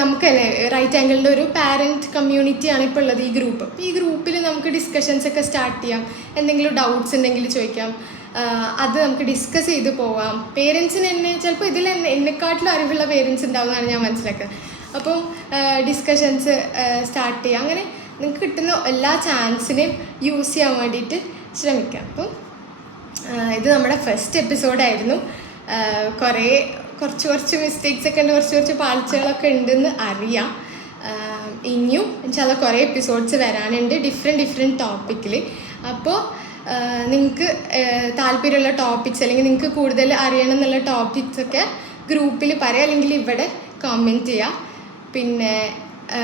നമുക്ക് തന്നെ റൈറ്റ് ആംഗിളിൻ്റെ ഒരു പാരൻറ്റ് കമ്മ്യൂണിറ്റിയാണ് ഇപ്പോൾ ഉള്ളത് ഈ ഗ്രൂപ്പ്. ഈ ഗ്രൂപ്പിൽ നമുക്ക് ഡിസ്കഷൻസ് ഒക്കെ സ്റ്റാർട്ട് ചെയ്യാം, എന്തെങ്കിലും ഡൗട്ട്സ് ഉണ്ടെങ്കിൽ ചോദിക്കാം, അത് നമുക്ക് ഡിസ്കസ് ചെയ്ത് പോവാം. പേരൻസിന് തന്നെ ചിലപ്പോൾ ഇതിൽ എന്നെക്കാട്ടിലും അറിവുള്ള പേരൻസ് ഉണ്ടാവുമെന്നാണ് ഞാൻ മനസ്സിലാക്കുന്നത്. അപ്പം ഡിസ്കഷൻസ് സ്റ്റാർട്ട് ചെയ്യാം. അങ്ങനെ നിങ്ങൾക്ക് കിട്ടുന്ന എല്ലാ ചാൻസിനെയും യൂസ് ചെയ്യാൻ വേണ്ടിയിട്ട് ശ്രമിക്കാം. അപ്പം ഇത് നമ്മുടെ ഫസ്റ്റ് എപ്പിസോഡായിരുന്നു. കുറച്ച് മിസ്റ്റേക്സ് ഒക്കെ ഉണ്ട്, കുറച്ച് പാളിച്ചകളൊക്കെ ഉണ്ടെന്ന് അറിയാം. ഇനിയും ചില കുറേ എപ്പിസോഡ്സ് വരാനുണ്ട് ഡിഫറെൻറ്റ് ടോപ്പിക്കിൽ. അപ്പോൾ നിങ്ങൾക്ക് താല്പര്യമുള്ള ടോപ്പിക്സ് അല്ലെങ്കിൽ നിങ്ങൾക്ക് കൂടുതൽ അറിയണം എന്നുള്ള ടോപ്പിക്സൊക്കെ ഗ്രൂപ്പിൽ പറയാം, അല്ലെങ്കിൽ ഇവിടെ കമൻറ്റ് ചെയ്യുക. പിന്നെ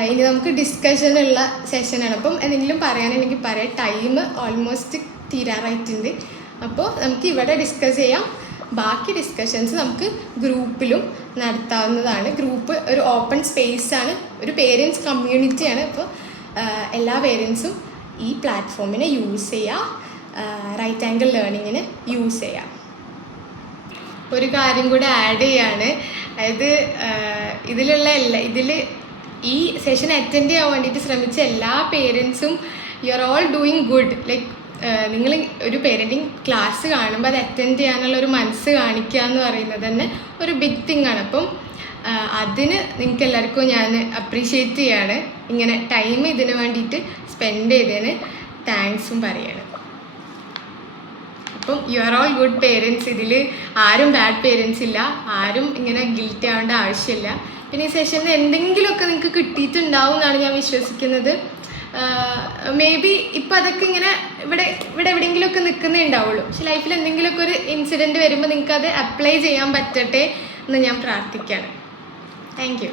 ഇനി നമുക്ക് ഡിസ്കഷനുള്ള സെഷനാണ്. അപ്പം എന്തെങ്കിലും പറയാനുണ്ടെങ്കിൽ പറയാം. ടൈം ഓൾമോസ്റ്റ് തീരാറായിട്ടുണ്ട്. അപ്പോൾ നമുക്ക് ഇവിടെ ഡിസ്കസ് ചെയ്യാം. ബാക്കി ഡിസ്കഷൻസ് നമുക്ക് ഗ്രൂപ്പിലും നടത്താവുന്നതാണ്. ഗ്രൂപ്പ് ഒരു ഓപ്പൺ സ്പേസാണ്, ഒരു പേരൻസ് കമ്മ്യൂണിറ്റിയാണ്. അപ്പോൾ എല്ലാ പേരൻസും ഈ പ്ലാറ്റ്ഫോമിനെ യൂസ് ചെയ്യുക, റൈറ്റ് ആംഗിൾ ലേണിങ്ങിന് യൂസ് ചെയ്യാം. ഒരു കാര്യം കൂടെ ആഡ് ചെയ്യാണ്. അതായത് ഇതിൽ ഈ സെഷൻ അറ്റൻഡ് ചെയ്യാൻ വേണ്ടിയിട്ട് ശ്രമിച്ച എല്ലാ പേരൻസും you are all doing good. Like നിങ്ങൾ ഒരു പേരൻറ്റിങ് ക്ലാസ് കാണുമ്പോൾ അത് അറ്റൻഡ് ചെയ്യാനുള്ളൊരു മനസ്സ് കാണിക്കുക എന്ന് പറയുന്നത് തന്നെ ഒരു ബിഗ് തിങ് ആണ്. അപ്പം അതിന് നിങ്ങൾക്ക് എല്ലാവർക്കും ഞാൻ അപ്രീഷിയേറ്റ് ചെയ്യാണ്. ഇങ്ങനെ ടൈം ഇതിന് വേണ്ടിയിട്ട് സ്പെൻഡ് ചെയ്തതിന് താങ്ക്സും പറയാണ്. അപ്പം U are all good parents. ഇതിൽ ആരും ബാഡ് പേരൻസ് ഇല്ല, ആരും ഇങ്ങനെ ഗിൽറ്റി ആവേണ്ട ആവശ്യമില്ല. പിന്നെ ഈ സെഷനിൽ എന്തെങ്കിലുമൊക്കെ നിങ്ങൾക്ക് കിട്ടിയിട്ടുണ്ടാവും എന്നാണ് ഞാൻ വിശ്വസിക്കുന്നത്. മേ ബി ഇപ്പം അതൊക്കെ ഇങ്ങനെ ഇവിടെ എവിടെയെങ്കിലുമൊക്കെ നിൽക്കുന്നേ ഉണ്ടാവുള്ളൂ. പക്ഷെ ലൈഫിൽ എന്തെങ്കിലുമൊക്കെ ഒരു ഇൻസിഡൻറ്റ് വരുമ്പോൾ നിങ്ങൾക്ക് അത് അപ്ലൈ ചെയ്യാൻ പറ്റട്ടെ എന്ന് ഞാൻ പ്രാർത്ഥിക്കുകയാണ്. Thank you.